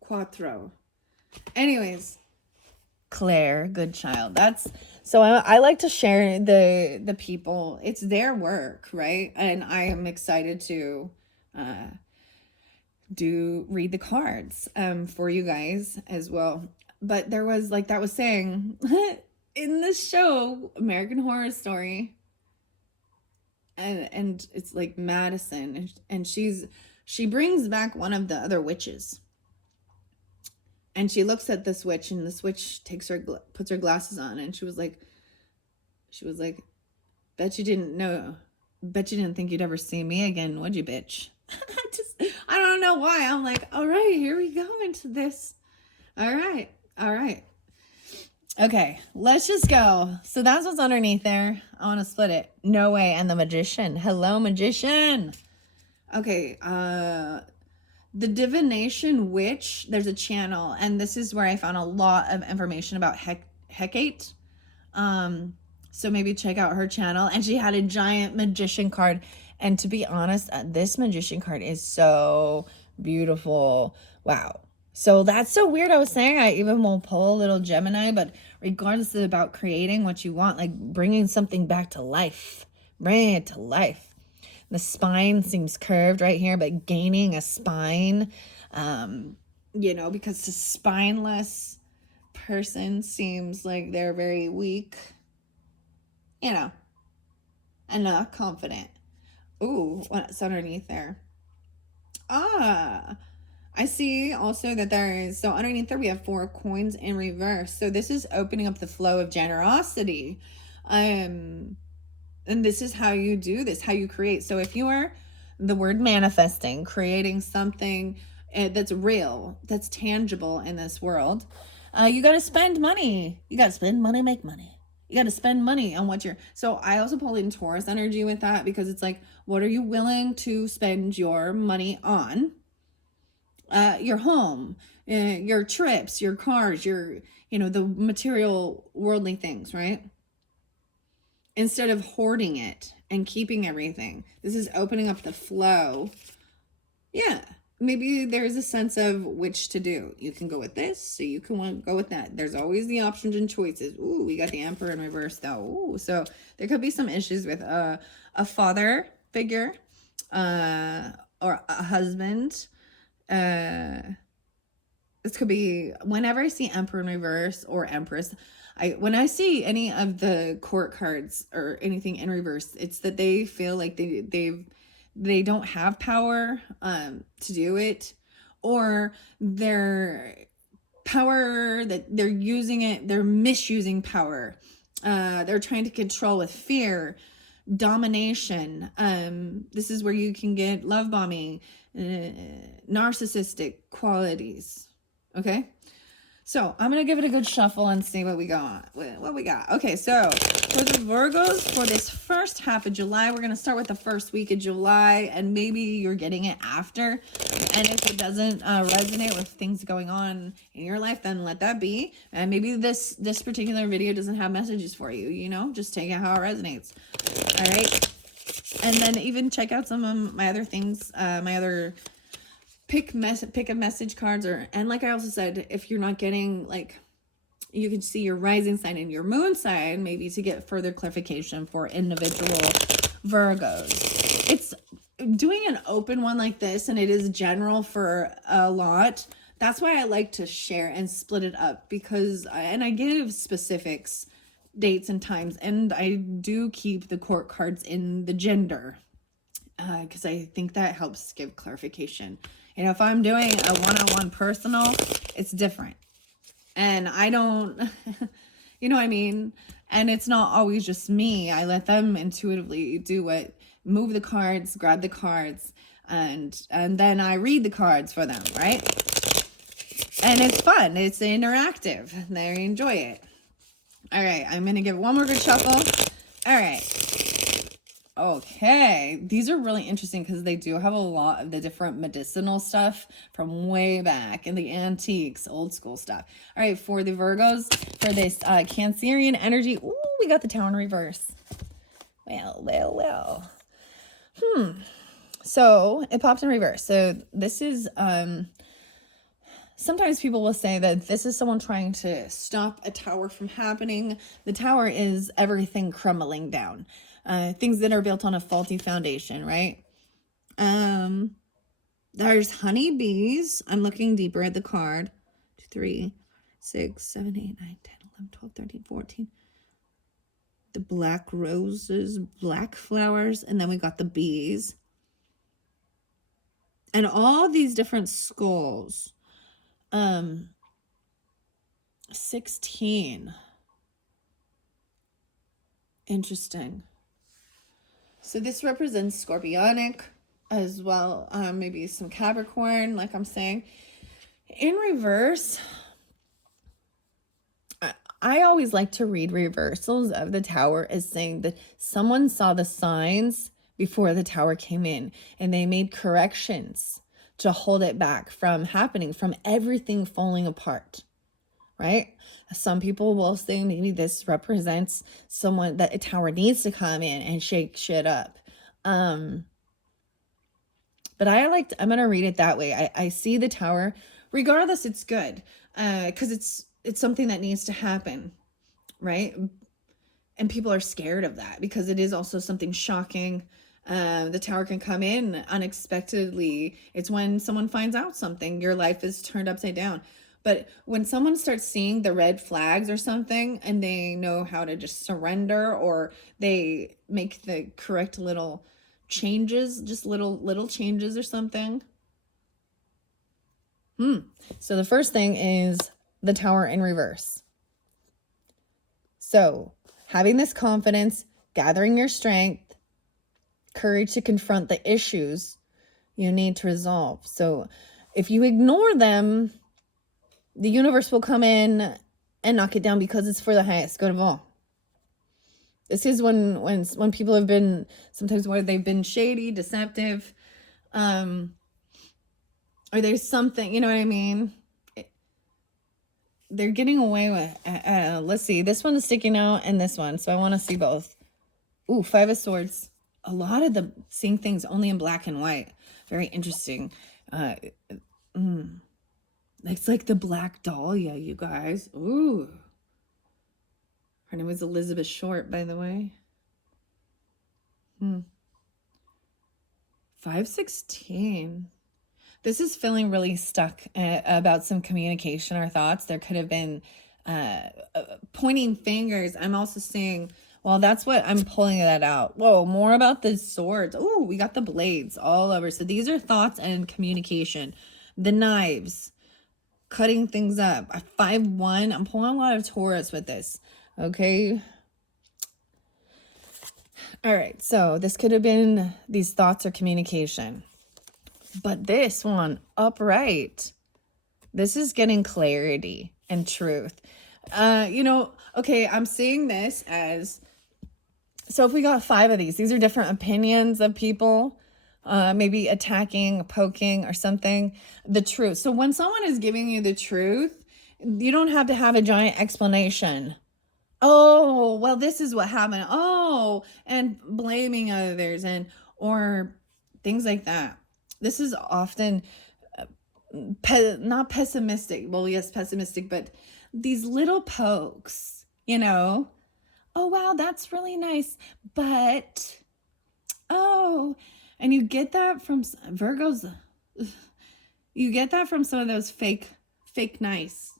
Quattro. Anyways, Claire Goodchild. So I like to share the people. It's their work, right? And I am excited to uh, do read the cards for you guys as well. But there was, like that was saying, in this show, American Horror Story, and it's like Madison, and she brings back one of the other witches, and she looks at this witch, and this witch puts her glasses on, and she was like, bet you didn't think you'd ever see me again, would you, bitch? I don't know why. I'm like, all right, here we go into this. All right. Okay, let's just go. So that's what's underneath there. I want to split it. No way. And the magician. Hello, magician. Okay, the divination witch, there's a channel, and this is where I found a lot of information about Hecate. So maybe check out her channel. And she had a giant magician card. And to be honest, this magician card is so beautiful. Wow. So that's so weird. I was saying I even will pull a little Gemini, but regardless, it's about creating what you want, like bringing something back to life. Bring it to life. The spine seems curved right here, but gaining a spine, because the spineless person seems like they're very weak, and not confident. Ooh, what's underneath there? I see also that so underneath there we have 4 coins in reverse. So this is opening up the flow of generosity. And this is how you do this, how you create. So if you are the word manifesting, creating something that's real, that's tangible in this world, you got to spend money. You got to spend money, make money. You got to spend money on what so I also pull in Taurus energy with that, because it's like, what are you willing to spend your money on? Your home, your trips, your cars, the material worldly things, right? Instead of hoarding it and keeping everything. This is opening up the flow. Yeah. Maybe there's a sense of which to do. You can go with this, so you can go with that. There's always the options and choices. Ooh, we got the Emperor in reverse though. Ooh, so there could be some issues with a father figure, or a husband. This could be, whenever I see Emperor in reverse or Empress, when I see any of the court cards or anything in reverse, it's that they feel like they don't have power to do it, or their power that they're using it, they're misusing power. They're trying to control with fear, domination. This is where you can get love bombing, narcissistic qualities. Okay, so I'm gonna give it a good shuffle and see what we got. Okay, so for the Virgos, for this first half of July, we're gonna start with the first week of July, and maybe you're getting it after. And if it doesn't resonate with things going on in your life, then let that be. And maybe this particular video doesn't have messages for you. Just take it how it resonates. All right. And then even check out some of my other things, my other pick a message cards, and like I also said, if you're not getting, like, you can see your rising sign and your moon sign, maybe to get further clarification for individual Virgos. It's doing an open one like this, and it is general for a lot. That's why I like to share and split it up, because I give specifics, dates and times, and I do keep the court cards in the gender, because I think that helps give clarification. If I'm doing a one-on-one personal, it's different. And I don't, you know what I mean? And it's not always just me. I let them intuitively move the cards, grab the cards, and then I read the cards for them, right? And it's fun. It's interactive. They enjoy it. All right, I'm going to give one more good shuffle. All right. Okay, these are really interesting because they do have a lot of the different medicinal stuff from way back in the antiques, old school stuff. All right, for the Virgos, for this Cancerian energy, ooh, we got the Tower in reverse. Well. So it popped in reverse. So this is sometimes people will say that this is someone trying to stop a tower from happening. The tower is everything crumbling down, things that are built on a faulty foundation, right? There's honeybees. I'm looking deeper at the card. 2, 3, 6, 7, 8, 9, 10, 11, 12, 13, 14. The black roses, black flowers, and then we got the bees. And all these different skulls. 16. Interesting. So this represents Scorpionic as well. Maybe some Capricorn, like I'm saying. In reverse, I always like to read reversals of the tower as saying that someone saw the signs before the tower came in and they made corrections to hold it back from happening, from everything falling apart, right? Some people will say maybe this represents someone that a tower needs to come in and shake shit up. But I'm going to read it that way. I see the tower, regardless, it's good, because it's something that needs to happen, right? And people are scared of that because it is also something shocking. The tower can come in unexpectedly. It's when someone finds out something, your life is turned upside down. But when someone starts seeing the red flags or something and they know how to just surrender, or they make the correct little changes, just little changes or something. So the first thing is the tower in reverse. So having this confidence, gathering your strength, courage to confront the issues you need to resolve. So if you ignore them, the universe will come in and knock it down because it's for the highest good of all. This is when people have been, sometimes where they've been shady, deceptive, or there's something, you know what I mean? They're getting away with, let's see, this one is sticking out and this one. So I want to see both. Ooh, 5 of Swords. A lot of them seeing things only in black and white. Very interesting. It's like the Black Dahlia, you guys. Ooh. Her name was Elizabeth Short, by the way. 516. This is feeling really stuck about some communication or thoughts. There could have been pointing fingers. I'm also seeing, well, that's what I'm pulling that out. Whoa, more about the swords. Oh, we got the blades all over. So these are thoughts and communication. The knives, cutting things up. 5-1. I'm pulling a lot of Taurus with this. Okay. All right. So this could have been these thoughts or communication. But this one, upright, this is getting clarity and truth. Okay, I'm seeing this as, so if we got 5 of these are different opinions of people, maybe attacking, poking or something, the truth. So when someone is giving you the truth, you don't have to have a giant explanation. Oh, well, this is what happened. Oh, and blaming others or things like that. This is often not pessimistic. Well, yes, pessimistic, but these little pokes, oh, wow, that's really nice. But, oh, and you get that from Virgos. You get that from some of those fake nice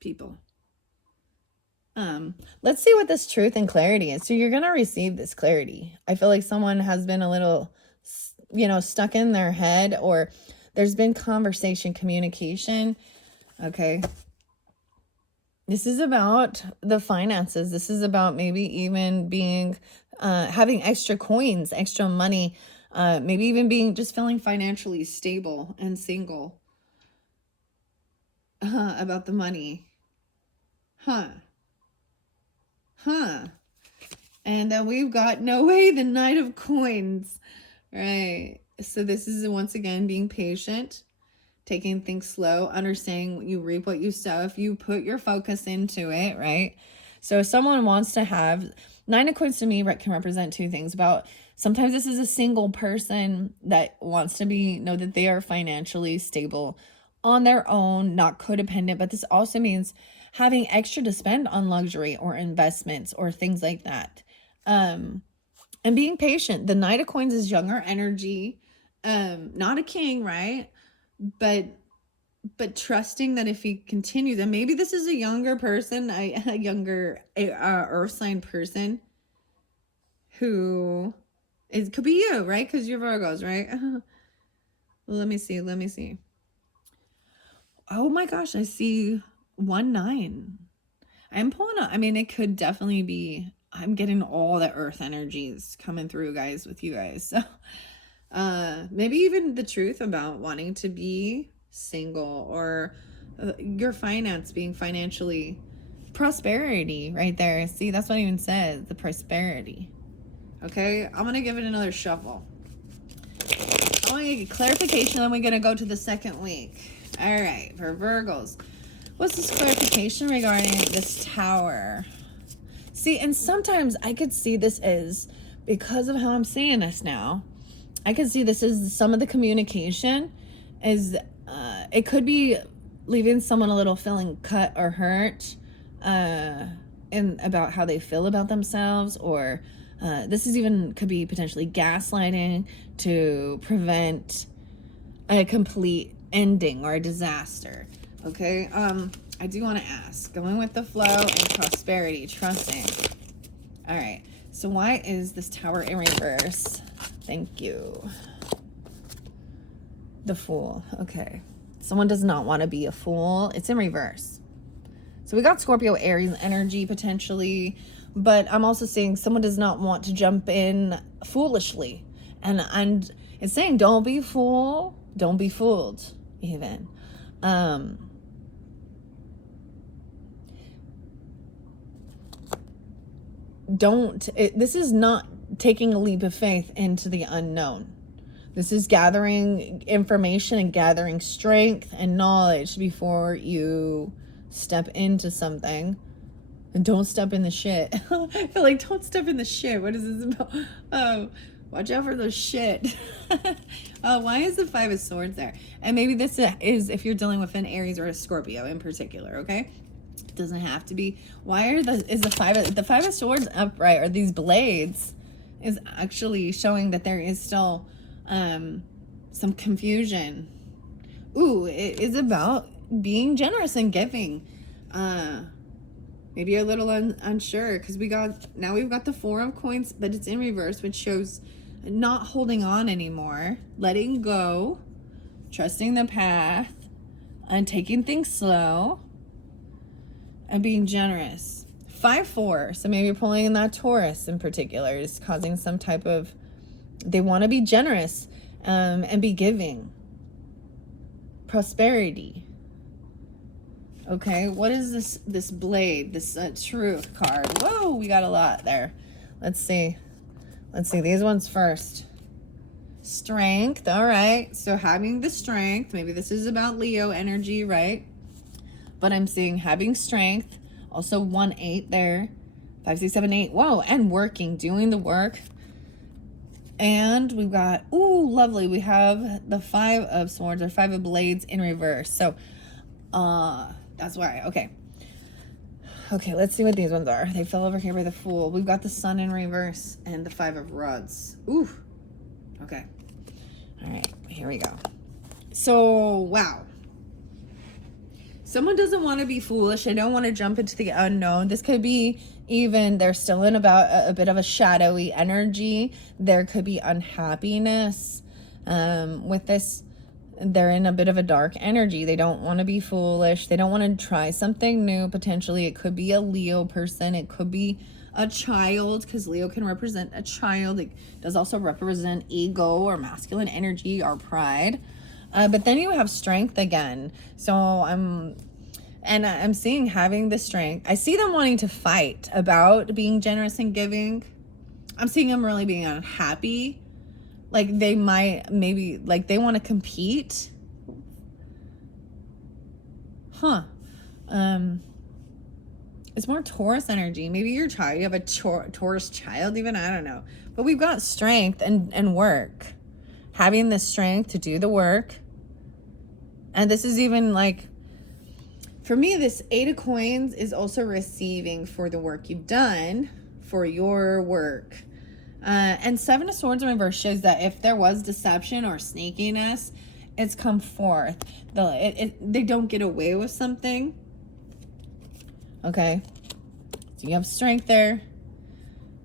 people. Let's see what this truth and clarity is. So you're going to receive this clarity. I feel like someone has been a little, stuck in their head, or there's been conversation, communication. Okay. This is about the finances. This is about maybe even being, having extra coins, extra money, maybe even just feeling financially stable and single, about the money. And then we've got no way, the Knight of Coins, right? So this is once again being patient, taking things slow, understanding you reap what you sow if you put your focus into it, right? So if someone wants to have, 9 of Coins to me can represent 2 things. About sometimes this is a single person that wants to know that they are financially stable, on their own, not codependent, but this also means having extra to spend on luxury or investments or things like that. Um, and being patient. The Knight of Coins is younger energy, not a king, right? But trusting that if he continues, and maybe this is a younger person, a younger earth sign person who it could be you, right? Because you're Virgos, right? Let me see. Oh my gosh, I see 1-9. I'm pulling up. I mean, it could definitely be. I'm getting all the earth energies coming through, guys, with you guys. So, maybe even the truth about wanting to be single, or your finance being financially prosperity right there. See, that's what it even says, the prosperity. Okay, I'm gonna give it another shuffle. I want to get clarification, then we're gonna go to the second week. All right, for Virgos, what's this clarification regarding this Tower? See, and sometimes I could see this as, because of how I'm saying this now, I could see this as some of the communication is, it could be leaving someone a little feeling cut or hurt, and about how they feel about themselves, or this is even could be potentially gaslighting to prevent a complete ending or a disaster. Okay, I do want to ask, going with the flow and prosperity, trusting. All right, so why is this Tower in reverse? Thank you. The Fool. Okay, someone does not want to be a fool. It's in reverse. So we got Scorpio, Aries energy potentially, but I'm also seeing someone does not want to jump in foolishly, and it's saying don't be fool, don't be fooled, even. This is not taking a leap of faith into the unknown. This is gathering information and gathering strength and knowledge before you step into something. And don't step in the shit. I feel like don't step in the shit. What is this about? Oh, watch out for the shit. Why is the Five of Swords there? And maybe this is if you're dealing with an Aries or a Scorpio in particular, okay? It doesn't have to be. Why is the Five of Swords upright, or these blades is actually showing that there is still some confusion. Ooh, it is about being generous and giving. Maybe a little unsure, because we've got the Four of Coins, but it's in reverse, which shows not holding on anymore, letting go, trusting the path, and taking things slow, and being generous. 5-4, so maybe pulling in that Taurus in particular is causing some type of, they want to be generous, and be giving. Prosperity. Okay, what is this blade, this truth card? Whoa, we got a lot there. Let's see these ones first. Strength. All right, so having the strength, maybe this is about Leo energy, right? But I'm seeing having strength. Also 1-8 there. 5, 6, 7, 8. Whoa, and working, doing the work. And we've got, ooh, lovely, we have the Five of Swords, or Five of Blades in reverse. So that's why. Okay, let's see what these ones are. They fell over here by the Fool. We've got the Sun in reverse and the Five of Rods. Ooh. Okay. All right, here we go. So, wow. Someone doesn't want to be foolish. They don't want to jump into the unknown. This could be even, they're still in about a bit of a shadowy energy. There could be unhappiness with this. They're in a bit of a dark energy. They don't want to be foolish. They don't want to try something new. Potentially, it could be a Leo person. It could be a child, because Leo can represent a child. It does also represent ego or masculine energy or pride. But then you have strength again. So I'm seeing having the strength. I see them wanting to fight about being generous and giving. I'm seeing them really being unhappy. Like they might, maybe, like they want to compete. Huh. It's more Taurus energy. Maybe your child, you have a Taurus child even, I don't know. But we've got strength and work. Having the strength to do the work. And this is even like, for me, this 8 of Coins is also receiving for the work you've done, for your work. And 7 of Swords in reverse shows that if there was deception or sneakiness, it's come forth. They don't get away with something. Okay. So you have strength there.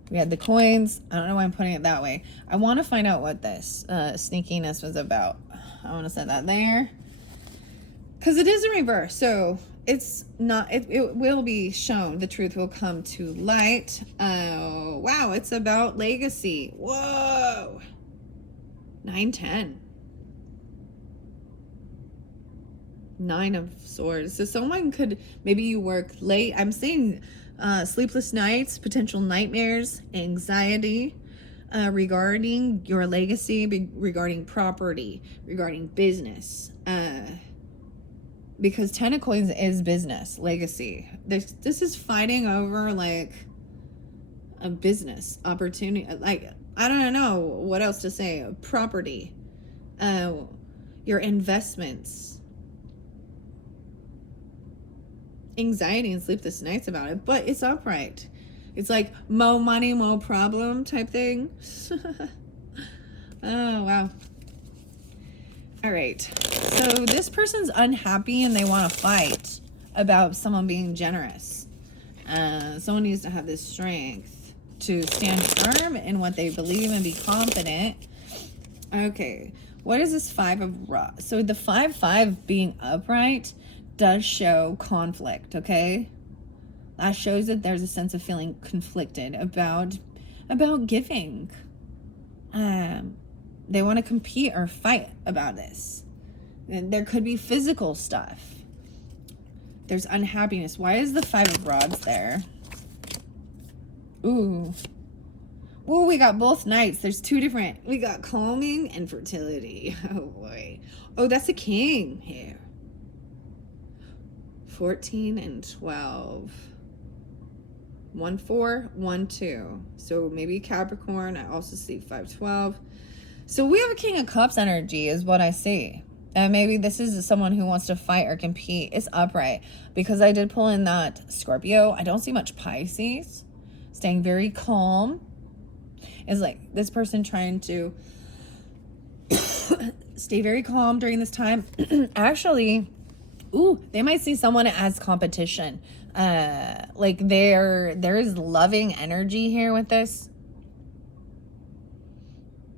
We had the coins. I don't know why I'm putting it that way. I want to find out what this sneakiness was about. I want to set that there. Because it is in reverse. So it's not, it will be shown. The truth will come to light. Oh, wow. It's about legacy. Whoa. 9-10. 9 of Swords. So someone could, maybe you work late. I'm seeing sleepless nights, potential nightmares, anxiety regarding your legacy, regarding property, regarding business. Because 10 of Coins is business, legacy. This is fighting over like a business opportunity. Like, I don't know what else to say. Property, your investments. Anxiety and sleepless nights about it, but it's upright. It's like mo money, mo problem type thing. Oh, wow. All right. So this person's unhappy and they want to fight about someone being generous. Someone needs to have this strength to stand firm in what they believe and be confident. Okay. What is this 5 of So the 5-5 being upright does show conflict, okay? That shows that there's a sense of feeling conflicted about giving. They want to compete or fight about this. There could be physical stuff. There's unhappiness. Why is the 5 of Rods there? Ooh. Ooh, we got both knights. There's 2 different. We got calming and fertility. Oh, boy. Oh, that's a king here. 14 and 12. 1-4, 1-2. So maybe Capricorn. I also see 5-12. So we have a King of Cups energy is what I see. And maybe this is someone who wants to fight or compete. It's upright. Because I did pull in that Scorpio. I don't see much Pisces. Staying very calm. It's like this person trying to stay very calm during this time. Actually, ooh, they might see someone as competition. Like there is loving energy here with this.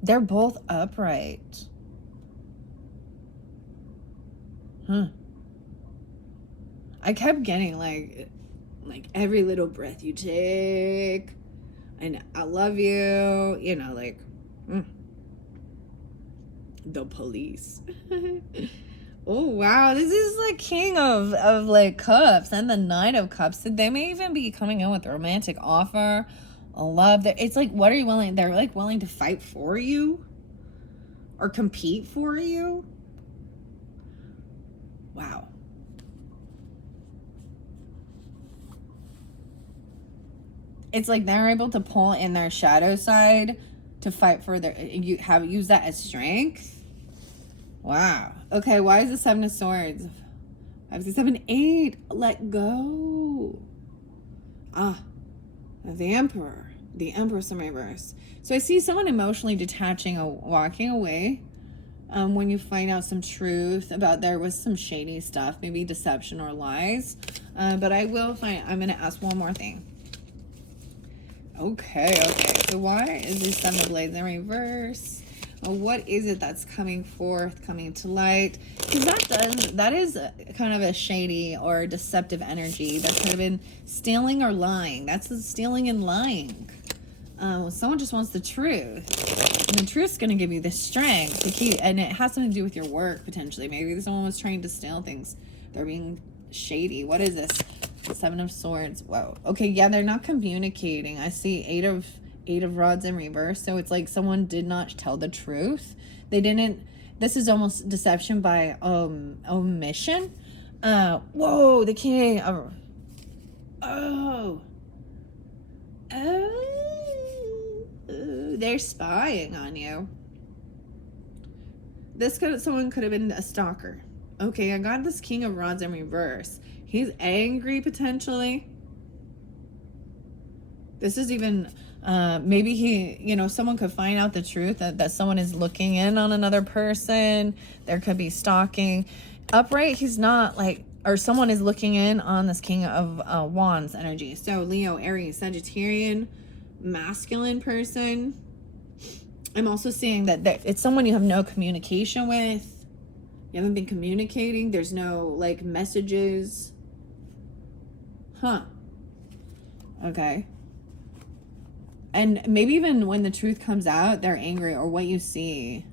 They're both upright. I kept getting like every little breath you take, and I love you, you know, like the police. Oh, wow. This is like King of like Cups and the Knight of Cups. They may even be coming in with a romantic offer, a love. It's like, what are you willing? They're like willing to fight for you or compete for you. Wow. It's like they're able to pull in their shadow side to fight for use that as strength. Wow. Okay, why is the 7 of Swords? 5, 6, 7, 8. Let go. Ah, the Emperor. The Empress in reverse. So I see someone emotionally detaching, walking away. When you find out some truth about there was some shady stuff, maybe deception or lies. But I'm going to ask one more thing. Okay. So why is the 7 of Blades in reverse? What is it that's coming forth, coming to light? Because that is kind of a shady or deceptive energy that could have been stealing or lying. That's the stealing and lying. Someone just wants the truth. And the truth's going to give you the strength to keep, and it has something to do with your work, potentially. Maybe someone was trying to steal things. They're being shady. What is this? 7 of Swords. Whoa. Okay, yeah, they're not communicating. I see 8 of Rods in reverse. So it's like someone did not tell the truth. They didn't. This is almost deception by omission. Whoa, the King of. Oh, they're spying on you. Someone could have been a stalker. Okay, I got this King of Rods in reverse. He's angry potentially. This is even maybe someone could find out the truth that someone is looking in on another person. There could be stalking. Upright, he's not like, or someone is looking in on this King of Wands energy. So Leo, Aries, Sagittarian, masculine person. I'm also seeing that it's someone you have no communication with. You haven't been communicating. There's no like messages. Huh. Okay. And maybe even when the truth comes out, they're angry, or what you see.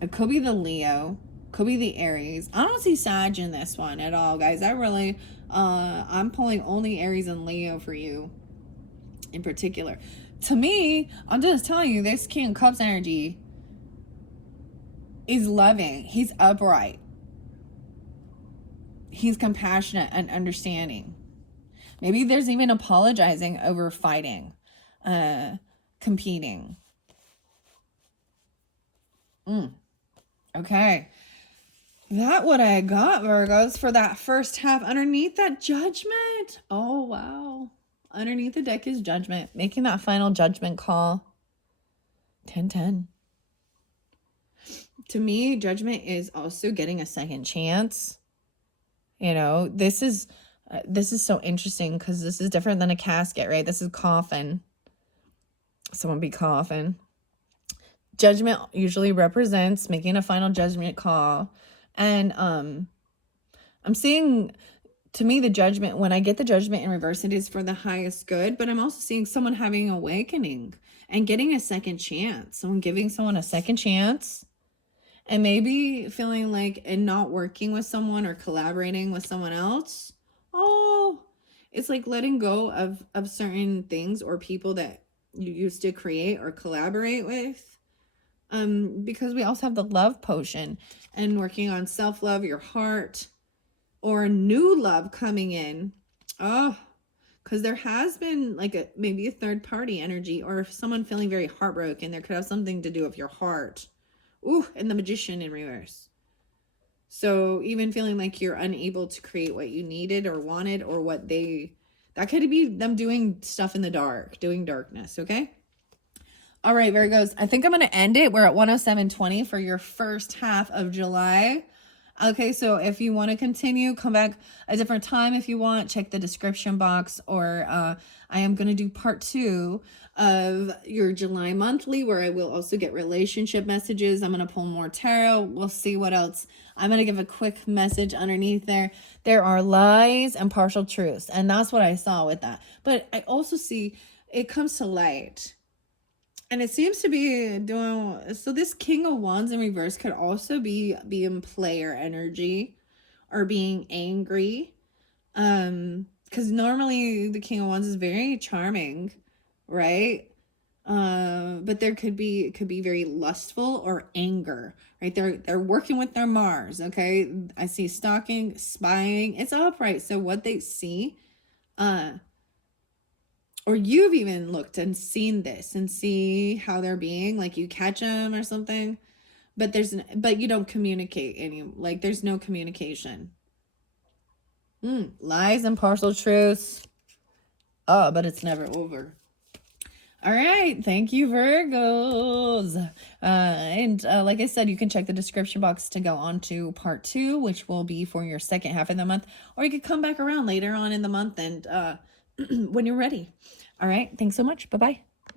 It could be the Leo, could be the Aries. I don't see Sag in this one at all, guys. I'm pulling only Aries and Leo for you in particular. To me, I'm just telling you, this King of Cups energy is loving. He's upright. He's compassionate and understanding. Maybe there's even apologizing over fighting, competing. Okay. That what I got, Virgos, for that first half. Underneath that, Judgment. Oh, wow. Underneath the deck is Judgment. Making that final judgment call. 10-10. To me, Judgment is also getting a second chance. This is so interesting because this is different than a casket, right? This is coffin. Someone be coffin. Judgment usually represents making a final judgment call. And I'm seeing, to me, the Judgment, when I get the Judgment in reverse, it is for the highest good. But I'm also seeing someone having an awakening and getting a second chance. Someone giving someone a second chance. And maybe feeling like and not working with someone or collaborating with someone else. Oh, it's like letting go of certain things or people that you used to create or collaborate with. Because we also have the love potion and working on self-love, your heart, or new love coming in. Oh, because there has been like maybe a third party energy, or if someone feeling very heartbroken, there could have something to do with your heart. Ooh, and the Magician in reverse. So even feeling like you're unable to create what you needed or wanted, or that could be them doing stuff in the dark, doing darkness, okay? All right, Virgos, I think I'm going to end it. We're at 107.20 for your first half of July. Okay, so if you want to continue, come back a different time if you want. Check the description box, or I am going to do part 2 of your July monthly, where I will also get relationship messages. I'm going to pull more tarot. We'll see what else. I'm going to give a quick message underneath there. There are lies and partial truths, and that's what I saw with that. But I also see it comes to light. And it seems to be doing, so this King of Wands in reverse could also be being player energy or being angry. Because normally the King of Wands is very charming, right? But it could be very lustful or anger, right? They're working with their Mars, okay? I see stalking, spying, it's upright. So what they see, or you've even looked and seen this and see how they're being, like you catch them or something, but you don't communicate like there's no communication. Lies and partial truths. Oh, but it's never over. All right, thank you, Virgos. And like I said, you can check the description box to go on to part 2, which will be for your second half of the month, or you could come back around later on in the month and when you're ready. All right, thanks so much. Bye-bye.